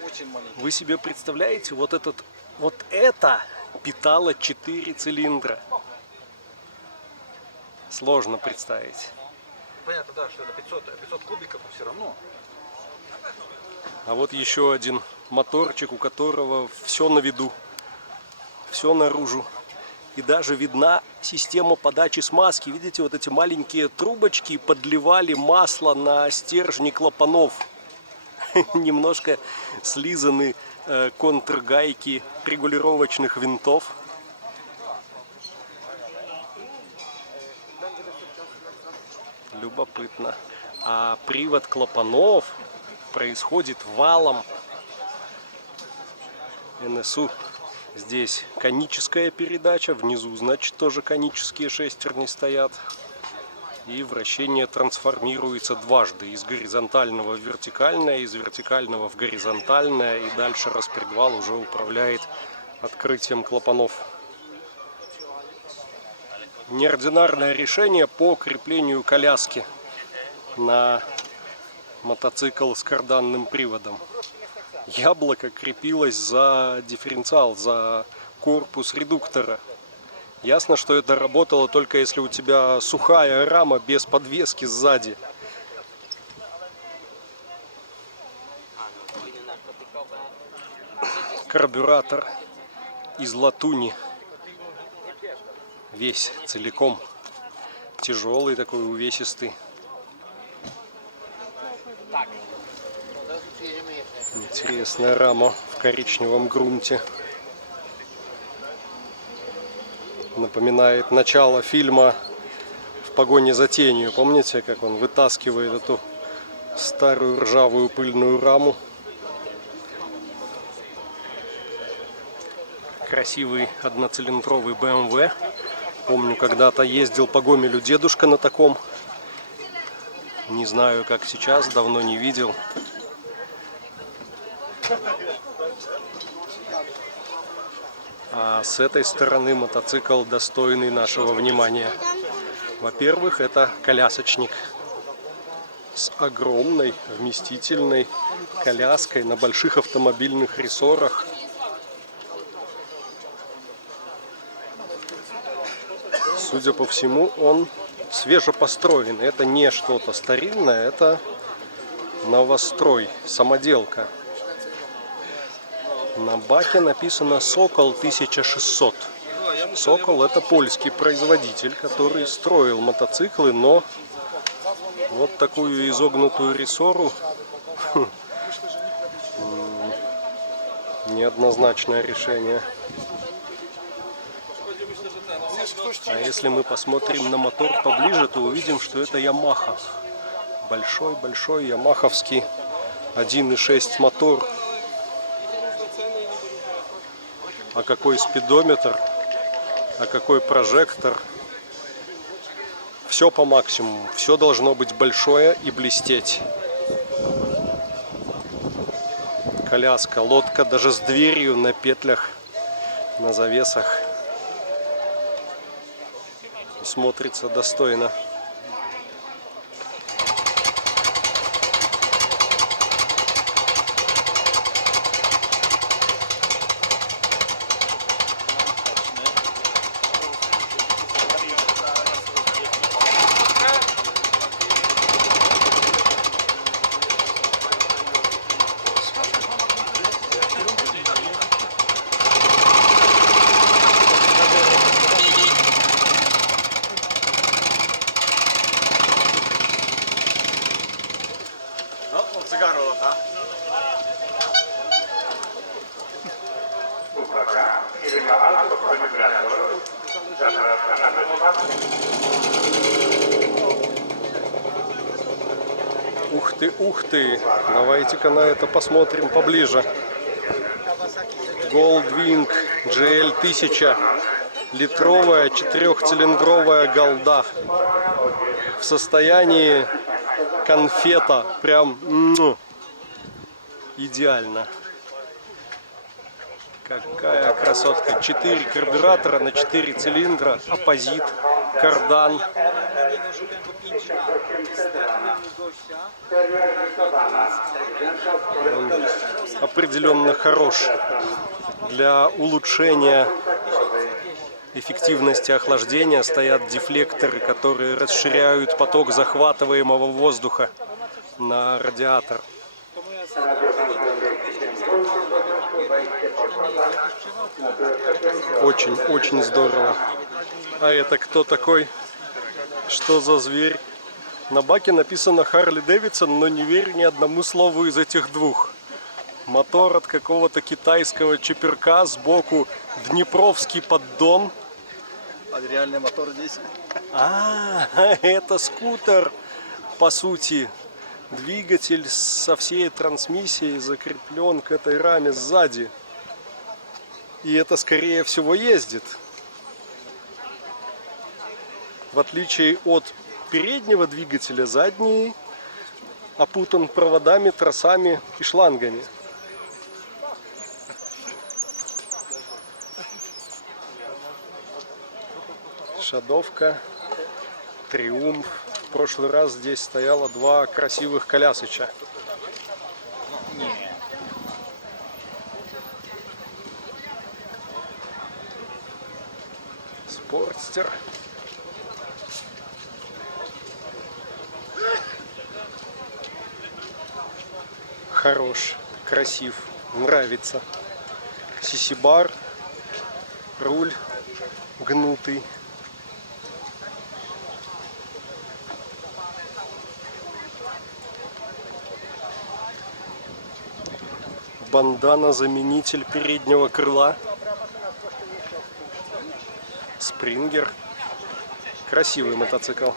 Очень маленький. Вы себе представляете, вот это питало 4 цилиндра. Сложно представить. Понятно, да, что это 500 кубиков, но все равно. А вот еще один моторчик, у которого все на виду, все наружу. И даже видна система подачи смазки. Видите, вот эти маленькие трубочки подливали масло на стержни клапанов. Немножко слизаны контргайки регулировочных винтов. Любопытно. А привод клапанов происходит валом. НСУ. Здесь коническая передача, внизу, значит, тоже конические шестерни стоят. И вращение трансформируется дважды. Из горизонтального в вертикальное, из вертикального в горизонтальное. И дальше распредвал уже управляет открытием клапанов. Неординарное решение по креплению коляски на мотоцикл с карданным приводом. Яблоко крепилось за дифференциал, за корпус редуктора. Ясно, что это работало только если у тебя сухая рама без подвески сзади. Карбюратор из латуни. Весь целиком. Тяжелый такой, увесистый. Интересная рама в коричневом грунте. Напоминает начало фильма «В погоне за тенью». Помните, как он вытаскивает эту старую ржавую пыльную раму? Красивый одноцилиндровый BMW. Помню, когда-то ездил по Гомелю дедушка на таком. Не знаю, как сейчас, давно не видел. А с этой стороны мотоцикл достойный нашего внимания. Во-первых, это колясочник с огромной вместительной коляской на больших автомобильных рессорах. Судя по всему, он свежепостроен. Это не что-то старинное, это новострой, самоделка. На баке написано «Сокол 1600». «Сокол» — это польский производитель, который строил мотоциклы, но вот такую изогнутую рессору неоднозначное решение. А если мы посмотрим на мотор поближе, то увидим, что это Ямаха. Большой ямаховский 1.6 мотор. А какой спидометр, а какой прожектор. Все по максимуму. Все должно быть большое и блестеть. Коляска, лодка, даже с дверью на петлях, на завесах. Смотрится достойно. Ух ты, давайте-ка на это посмотрим поближе. Goldwing GL 1000 литровая 4-цилиндровая голда в состоянии конфета. Прям идеально. Какая красотка. 4 карбюратора на 4 цилиндра. Оппозит, кардан. Он определенно хорош для улучшения эффективности охлаждения. Стоят дефлекторы, которые расширяют поток захватываемого воздуха на радиатор. Очень здорово. А это кто такой? Что за зверь? На баке написано Харли Дэвидсон, но не верю ни одному слову из этих двух. Мотор от какого-то китайского чиперка, сбоку Днепровский поддон. А реальный мотор здесь? Это скутер, по сути. Двигатель со всей трансмиссией закреплен к этой раме сзади. И это, скорее всего, ездит. В отличие от переднего двигателя, задний опутан проводами, тросами и шлангами. Шадовка, Триумф. В прошлый раз здесь стояло 2 красивых колясоча. Спортстер. Хорош, красив, нравится. Сисибар, руль гнутый. Бандана-заменитель переднего крыла. Спрингер. Красивый мотоцикл.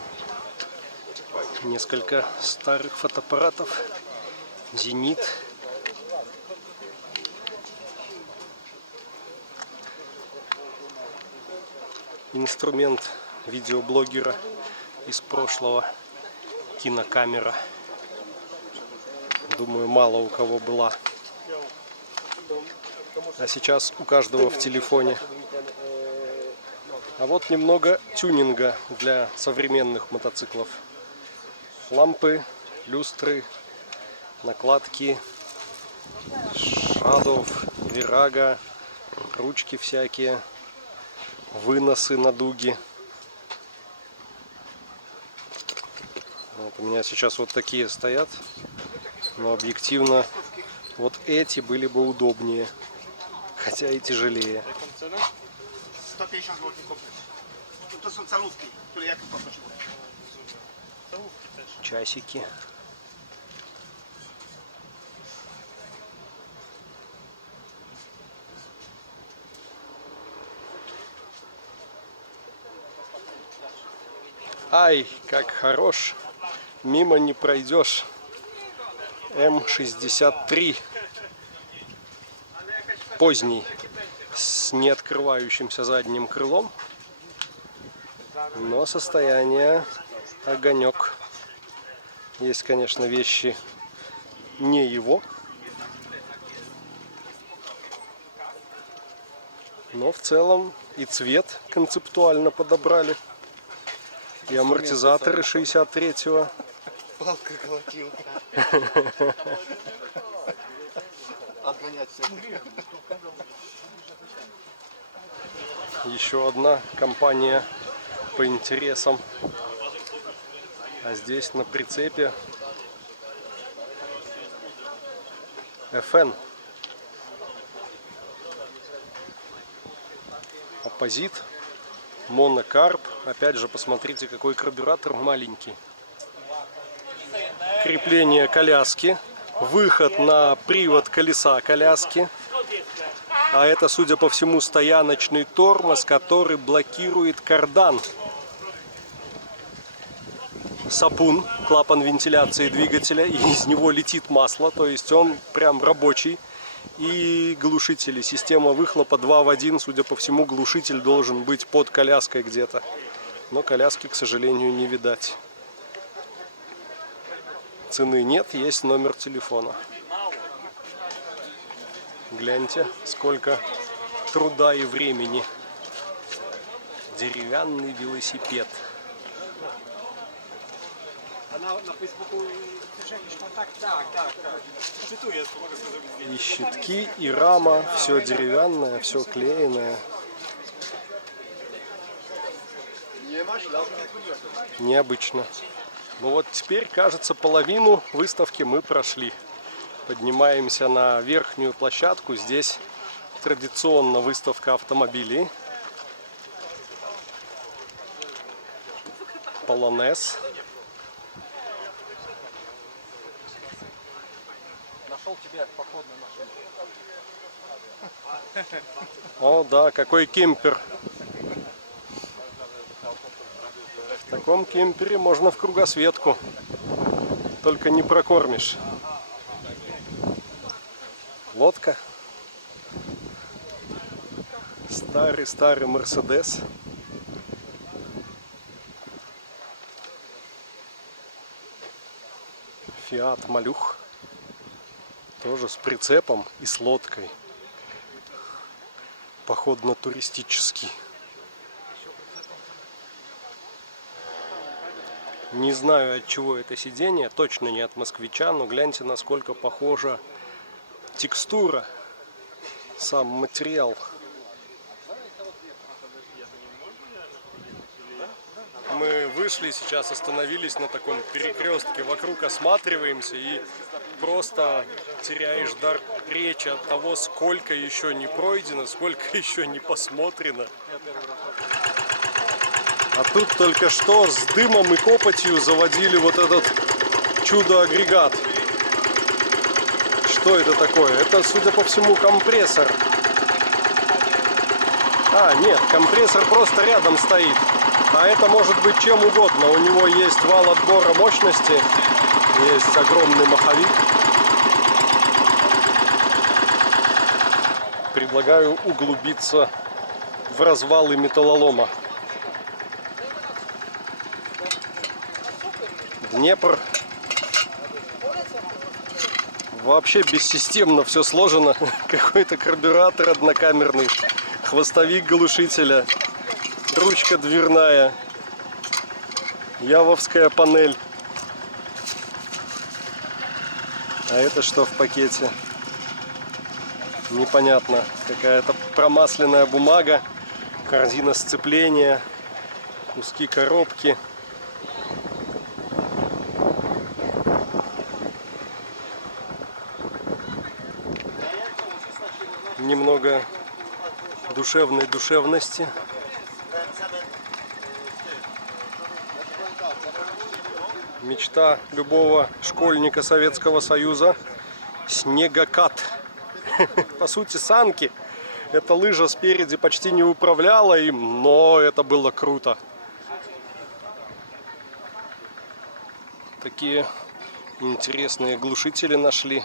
Несколько старых фотоаппаратов. Зенит. Инструмент видеоблогера из прошлого. Кинокамера. Думаю, мало у кого была. А сейчас у каждого в телефоне. А вот немного тюнинга для современных мотоциклов. Лампы, люстры, накладки, шадов, вирага, ручки всякие, выносы на дуги. Вот у меня сейчас вот такие стоят, но объективно вот эти были бы удобнее, хотя и тяжелее. 150 zł komplet. To są calówki, które jak poprosiłem. Часики. Ай, как хорош. Мимо не пройдешь. М63. Поздний. С неоткрывающимся задним крылом. Но состояние огонек. Есть, конечно, вещи не его. Но в целом и цвет концептуально подобрали. И амортизаторы 63-го. Палка-колотилка. Отгонять все. Еще одна компания по интересам. А здесь на прицепе FN. Оппозит. Монокарп. Опять же, посмотрите, какой карбюратор маленький. Крепление коляски. Выход на привод колеса коляски. А это, судя по всему, стояночный тормоз, который блокирует кардан. Сапун, клапан вентиляции двигателя, и из него летит масло, то есть он прям рабочий. и глушители. Система выхлопа 2 в 1. Судя по всему, глушитель должен быть под коляской где-то. Но коляски, к сожалению, не видать. Цены нет, есть номер телефона. Гляньте, сколько труда и времени. Деревянный велосипед. И щитки, и рама, все деревянное, все клееное. Необычно. Ну вот теперь, кажется, половину выставки мы прошли. Поднимаемся на верхнюю площадку. Здесь традиционно выставка автомобилей. Полонез. Нашел тебе походную машину. О, да, какой кемпер. В таком кемпере можно в кругосветку. Только не прокормишь. Лодка. Старый-старый Мерседес. Фиат Малюх. Тоже с прицепом и с лодкой. Походно-туристический. Не знаю, от чего это сиденье, точно не от москвича, но гляньте, насколько похожа текстура, сам материал. Мы вышли, сейчас остановились на таком перекрестке, вокруг осматриваемся и просто теряешь дар речи от того, сколько еще не пройдено, сколько еще не посмотрено. А тут только что с дымом и копотью заводили вот этот чудо-агрегат. Что это такое? Это, судя по всему, компрессор. А, нет, компрессор просто рядом стоит. А это может быть чем угодно. У него есть вал отбора мощности, есть огромный маховик. Предлагаю углубиться в развалы металлолома. Днепр. Вообще бессистемно все сложено. Какой-то карбюратор однокамерный, хвостовик глушителя, ручка дверная, явовская панель. А это что в пакете? Непонятно. Какая-то промасленная бумага, корзина сцепления, куски коробки. Немного душевной душевности. Мечта любого школьника Советского Союза — снегокат. По сути, санки. Эта лыжа спереди почти не управляла им, но это было круто. Такие интересные глушители нашли.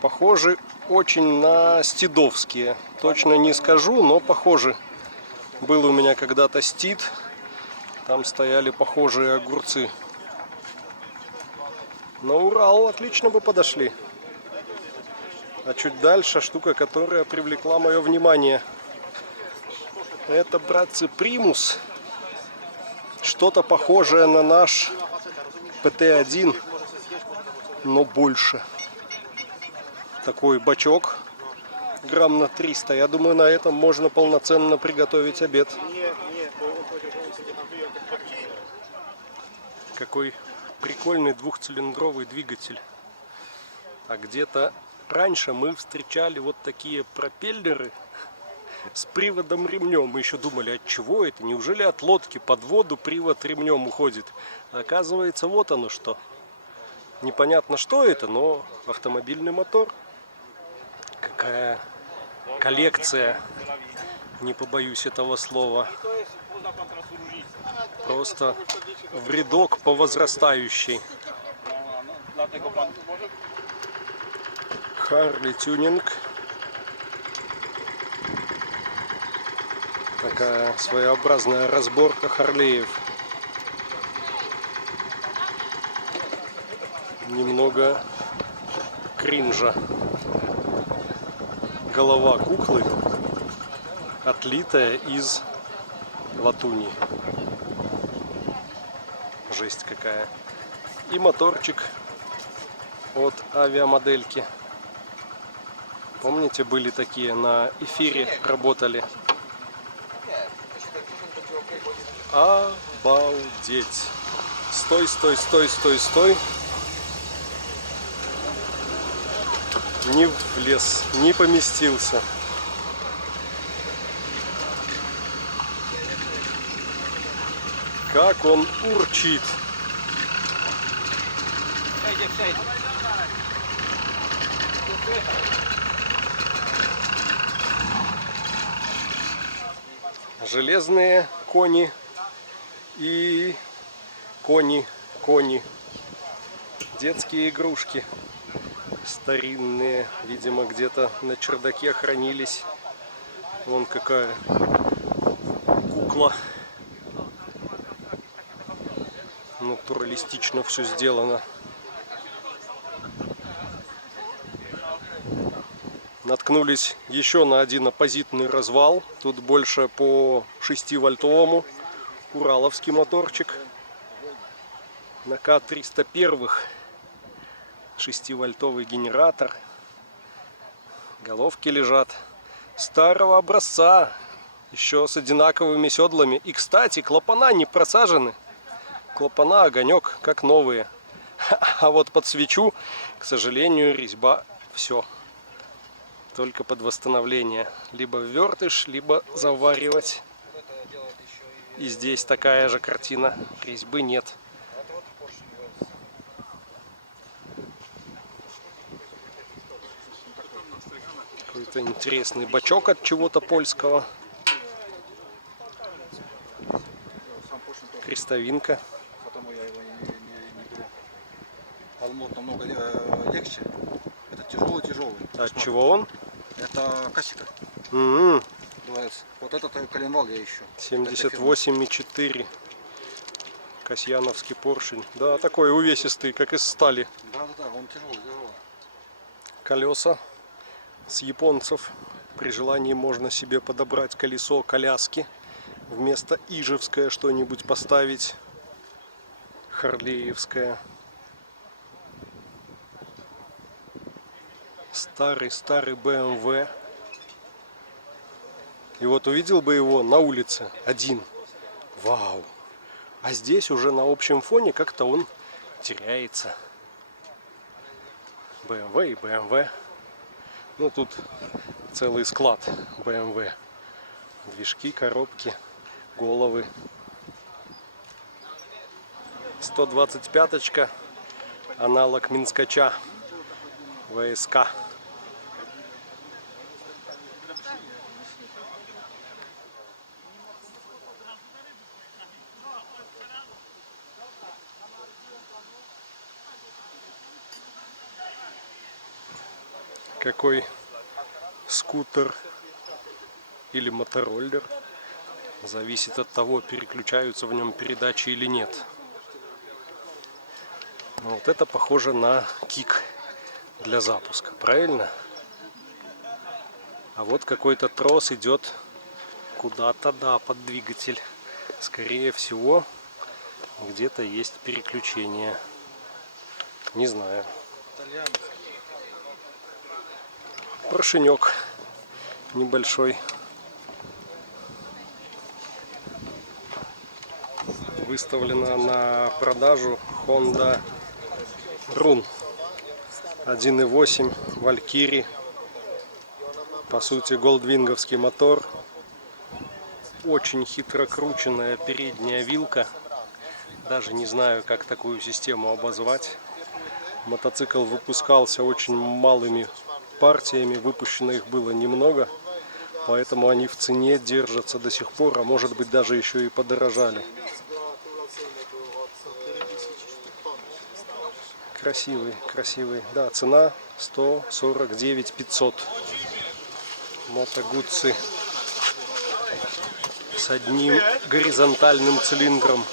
Похожи очень на стидовские. Точно не скажу, но похожи. Был у меня когда-то стид. Там стояли похожие огурцы. На Урал отлично бы подошли. А чуть дальше штука, которая привлекла мое внимание. Это, братцы, примус. Что-то похожее на наш ПТ-1, но больше. Такой бачок грамм на 300. Я думаю, на этом можно полноценно приготовить обед. Какой прикольный двухцилиндровый двигатель. А где-то раньше мы встречали вот такие пропеллеры с приводом ремнем. Мы еще думали, от чего это? Неужели от лодки под воду привод ремнем уходит? А оказывается, вот оно что. Непонятно, что это, но автомобильный мотор. Какая коллекция, не побоюсь этого слова. Просто в рядок по возрастающей. Харли тюнинг. Такая своеобразная разборка Харлеев. Немного кринжа. Голова куклы, отлитая из латуни. Жесть какая. И моторчик от авиамодельки. Помните, были такие, на эфире работали? Обалдеть! Стой, стой, стой, стой, стой! Не влез, не поместился. Как он урчит! Железные кони и кони. Детские игрушки старинные, видимо, где-то на чердаке хранились. Вон какая кукла. Натуралистично все сделано. Наткнулись еще на один оппозитный развал. Тут больше по 6-вольтовому. Ураловский моторчик. На К-301 6-вольтовый генератор. Головки лежат. Старого образца. Еще с одинаковыми седлами. И, кстати, клапана не просажены. Клапана, огонек, как новые. А вот под свечу, к сожалению, резьба все. Только под восстановление. Либо ввертыш, либо заваривать. И здесь такая же картина. Резьбы нет. Какой-то интересный бачок от чего-то польского. Крестовинка. Потому я его не беру. Алмот намного легче. Это тяжелый. От чего он? Это кассика. Называется. Вот этот коленвал я ищу. 78,4. Касьяновский поршень. Да, такой увесистый, как из стали. Да, он тяжелый. Колеса с японцев. При желании можно себе подобрать колесо коляски. Вместо ижевское что-нибудь поставить. Харлеевское. Старый BMW. И вот увидел бы его на улице один. Вау! А здесь уже на общем фоне как-то он теряется. BMW и BMW. Ну тут целый склад BMW. Движки, коробки, головы. 125-очка. Аналог Минскача. ВСК. Какой скутер или мотороллер. Зависит от того, переключаются в нем передачи или нет. Но вот это похоже на кик для запуска, правильно? А вот какой-то трос идет куда-то, да, под двигатель. Скорее всего, где-то есть переключение. Не знаю. Поршенек небольшой. Выставлена на продажу Honda Run 1.8 Valkyrie. По сути, голдвинговский мотор. Очень хитро крученная передняя вилка. Даже не знаю, как такую систему обозвать. Мотоцикл выпускался очень малыми партиями, выпущено их было немного, поэтому они в цене держатся до сих пор, а может быть даже еще и подорожали. Красивый, красивый. Да, цена 149 500. Moto Guzzi с одним горизонтальным цилиндром.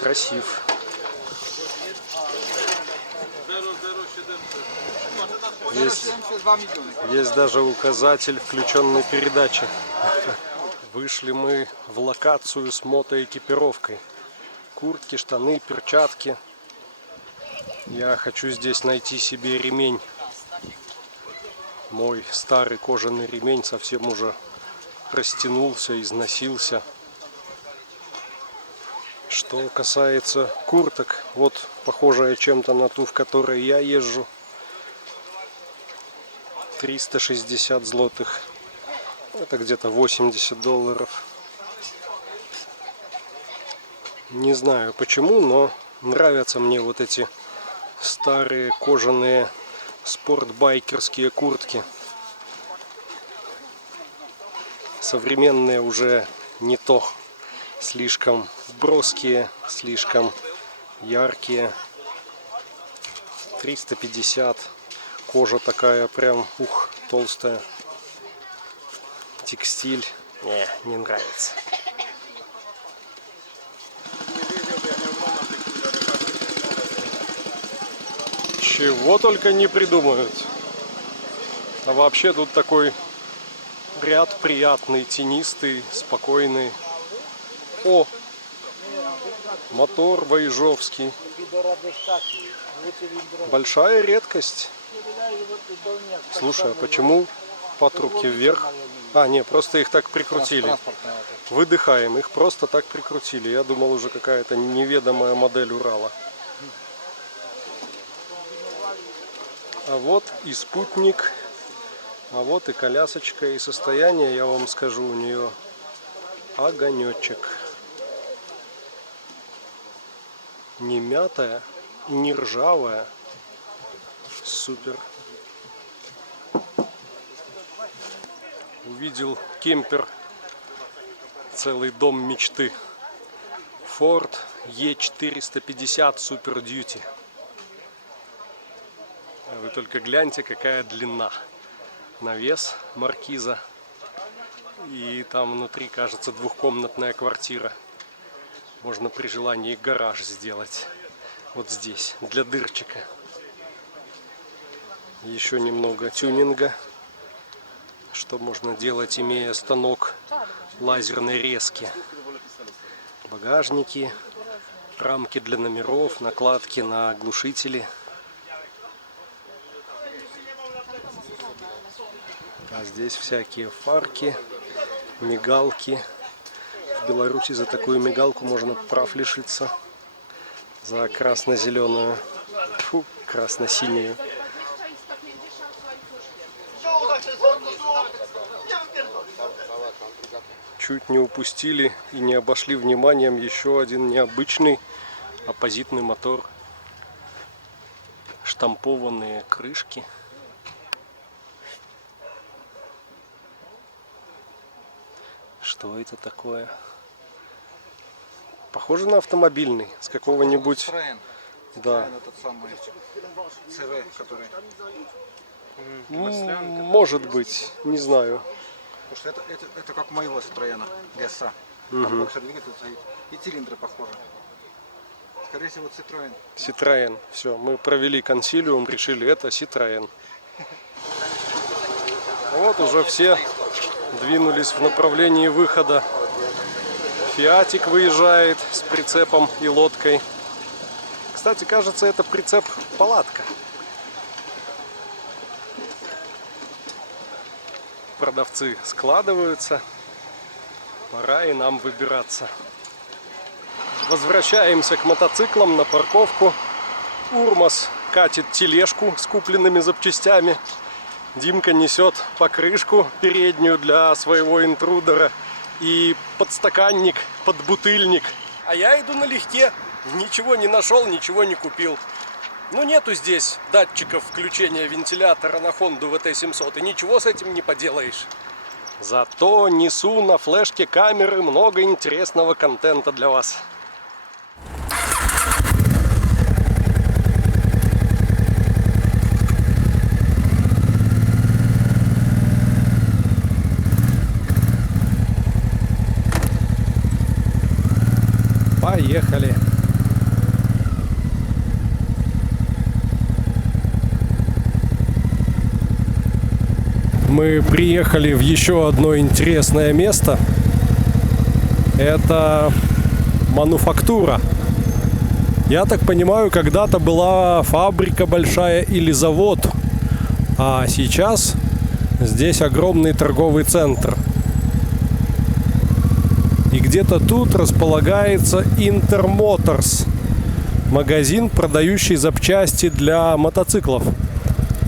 Красив. Есть даже указатель включенной передачи. Вышли мы в локацию с мотоэкипировкой. Куртки, штаны, перчатки. Я хочу здесь найти себе ремень. Мой старый кожаный ремень совсем уже растянулся, износился. Что касается курток, вот похожая чем-то на ту, в которой я езжу. 360 злотых. Это где-то $80. Не знаю почему, но нравятся мне вот эти старые кожаные спортбайкерские куртки. Современные уже не то. Слишком броские, слишком яркие. 350. Кожа такая прям, толстая. Текстиль. Не нравится. Чего только не придумают. А вообще тут такой ряд приятный, тенистый, спокойный. О! Мотор воежовский. Большая редкость. Слушай, а почему патрубки вверх? А, не, просто их так прикрутили. Выдыхаем, их просто так прикрутили. Я думал, уже какая-то неведомая модель Урала. А вот и спутник, а вот и колясочка, и состояние, я вам скажу, у нее огонечек. Не мятая, не ржавая. Супер. Увидел кемпер, целый дом мечты. Ford E450 Super Duty. Вы только гляньте, какая длина. Навес маркиза. И там внутри, кажется, двухкомнатная квартира. Можно при желании гараж сделать. Вот здесь, для дырчика. Еще немного тюнинга. Что можно делать, имея станок лазерной резки. Багажники, рамки для номеров, накладки на глушители. А здесь всякие фарки, мигалки. В Беларуси за такую мигалку можно прав лишиться. За красно-зеленую, красно-синюю. Чуть не упустили и не обошли вниманием еще один необычный оппозитный мотор. Штампованные крышки. Что это такое? Похоже на автомобильный. С какого-нибудь... Да. Этот самый ЦВ, который... Может быть, не знаю. Потому что это как моего Citroёна GSA. И цилиндры похожи. Скорее всего, Citroёn. Citroёn. Все, мы провели консилиум, решили, это Citroёn. Вот уже все двинулись в направлении выхода. Фиатик выезжает с прицепом и лодкой. Кстати, кажется, это прицеп-палатка. Продавцы складываются. Пора и нам выбираться. Возвращаемся к мотоциклам на парковку. Урмас катит тележку с купленными запчастями. Димка несет покрышку переднюю для своего интрудера и подстаканник, подбутыльник. А я иду налегке. Ничего не нашел, ничего не купил. Ну, нету здесь датчиков включения вентилятора на Honda VT700, и ничего с этим не поделаешь. Зато несу на флешке камеры много интересного контента для вас. Поехали! Мы приехали в еще одно интересное место. Это мануфактура. Я так понимаю, когда-то была фабрика большая или завод, а сейчас здесь огромный торговый центр. И где-то тут располагается Intermotors, магазин, продающий запчасти для мотоциклов.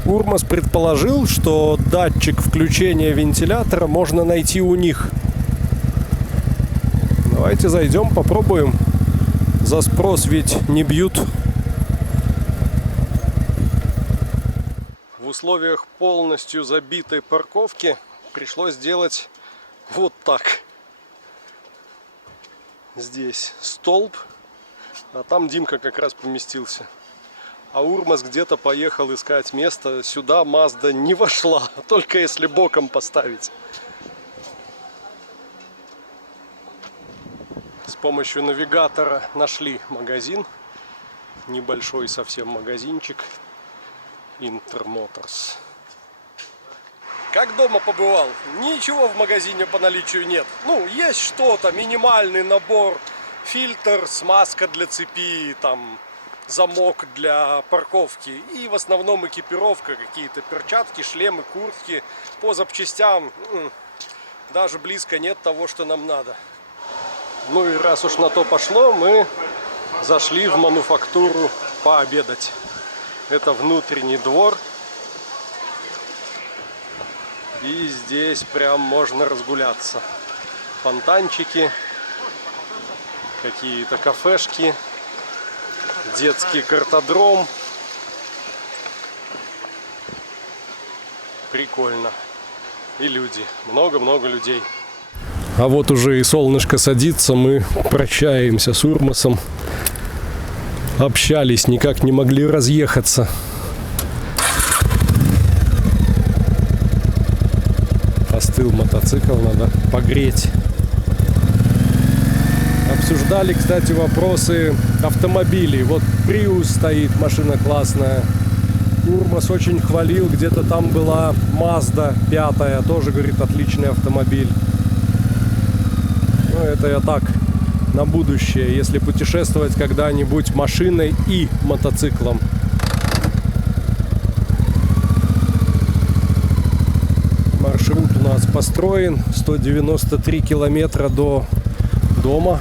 Урмас предположил, что датчик включения вентилятора можно найти у них. Давайте зайдем, попробуем. За спрос ведь не бьют. В условиях полностью забитой парковки пришлось сделать вот так. Здесь столб, а там Димка как раз поместился. А Урмас где-то поехал искать место. Сюда Мазда не вошла, только если боком поставить. С помощью навигатора нашли магазин. Небольшой совсем магазинчик. Intermotors. Как дома побывал? Ничего в магазине по наличию нет. Ну, есть что-то, минимальный набор. Фильтр, смазка для цепи, там... замок для парковки и в основном экипировка, какие-то перчатки, шлемы, куртки. По запчастям даже близко нет того, что нам надо. Ну и раз уж на то пошло, мы зашли в мануфактуру пообедать. Это внутренний двор. И здесь прям можно разгуляться. Фонтанчики, какие-то кафешки. Детский картодром. Прикольно. И люди. Много-много людей. А вот уже и солнышко садится. Мы прощаемся с Урмасом. Общались, никак не могли разъехаться. Остыл мотоцикл, надо погреть. Обсуждали, кстати, вопросы автомобилей. Вот Prius стоит, машина классная. Урмас очень хвалил, где-то там была Mazda 5, тоже, говорит, отличный автомобиль. Ну, это я так, на будущее, если путешествовать когда-нибудь машиной и мотоциклом. Маршрут у нас построен, 193 километра до дома.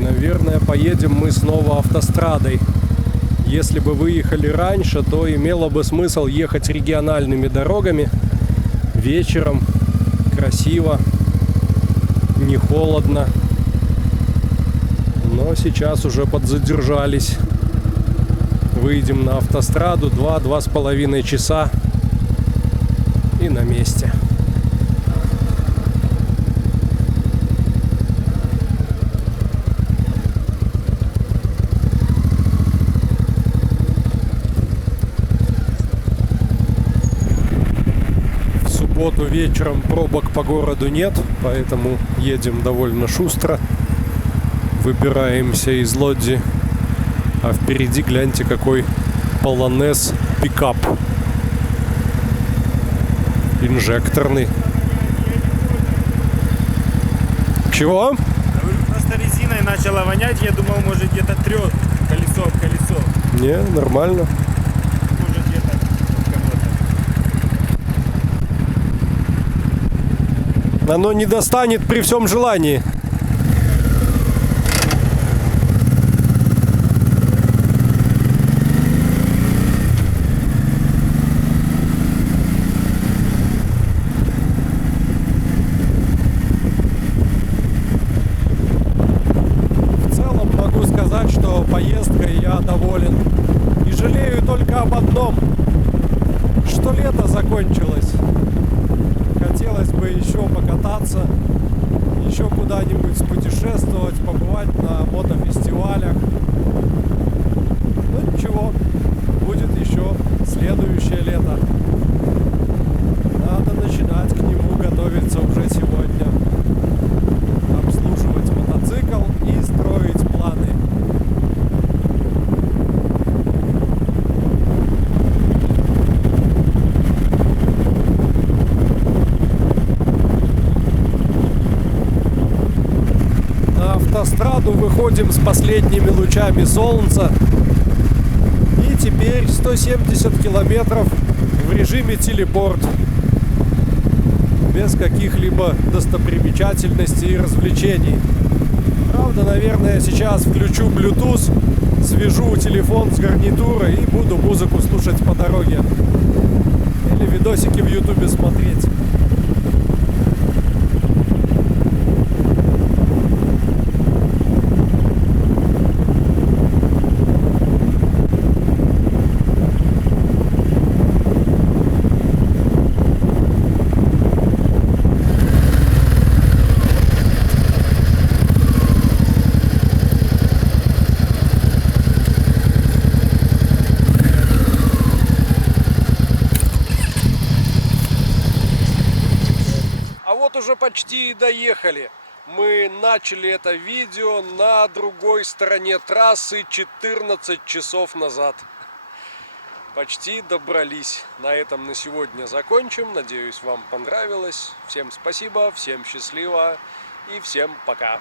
Наверное, поедем мы снова автострадой. Если бы выехали раньше, то имело бы смысл ехать региональными дорогами. Вечером, красиво, не холодно. Но сейчас уже подзадержались. Выйдем на автостраду, 2-2,5 часа и на месте. В субботу вечером пробок по городу нет, поэтому едем довольно шустро. Выбираемся из Лодзи. А впереди, гляньте, какой полонез пикап. Инжекторный. Чего? Просто резиной начала вонять, я думал, может где-то трет колесо об колесо. Не, нормально. Может где-то кого-то. Оно не достанет при всем желании. Поездкой я доволен. И жалею только об одном, что лето закончилось. Хотелось бы еще покататься, еще куда-нибудь путешествовать, побывать на мотофестивалях. Ну ничего, будет еще следующее лето. Надо начинать к нему готовиться уже сегодня. Обслуживать мотоцикл и строить планы. На автостраду выходим с последними лучами солнца. И теперь 170 километров в режиме телепорт. Без каких-либо достопримечательностей и развлечений. Правда, наверное, сейчас включу Bluetooth, свяжу телефон с гарнитурой и буду музыку слушать по дороге. Или видосики в Ютубе смотреть. Уже почти доехали. Мы начали это видео на другой стороне трассы 14 часов назад. Почти добрались. На этом на сегодня закончим. Надеюсь, вам понравилось. Всем спасибо, всем счастливо и всем пока.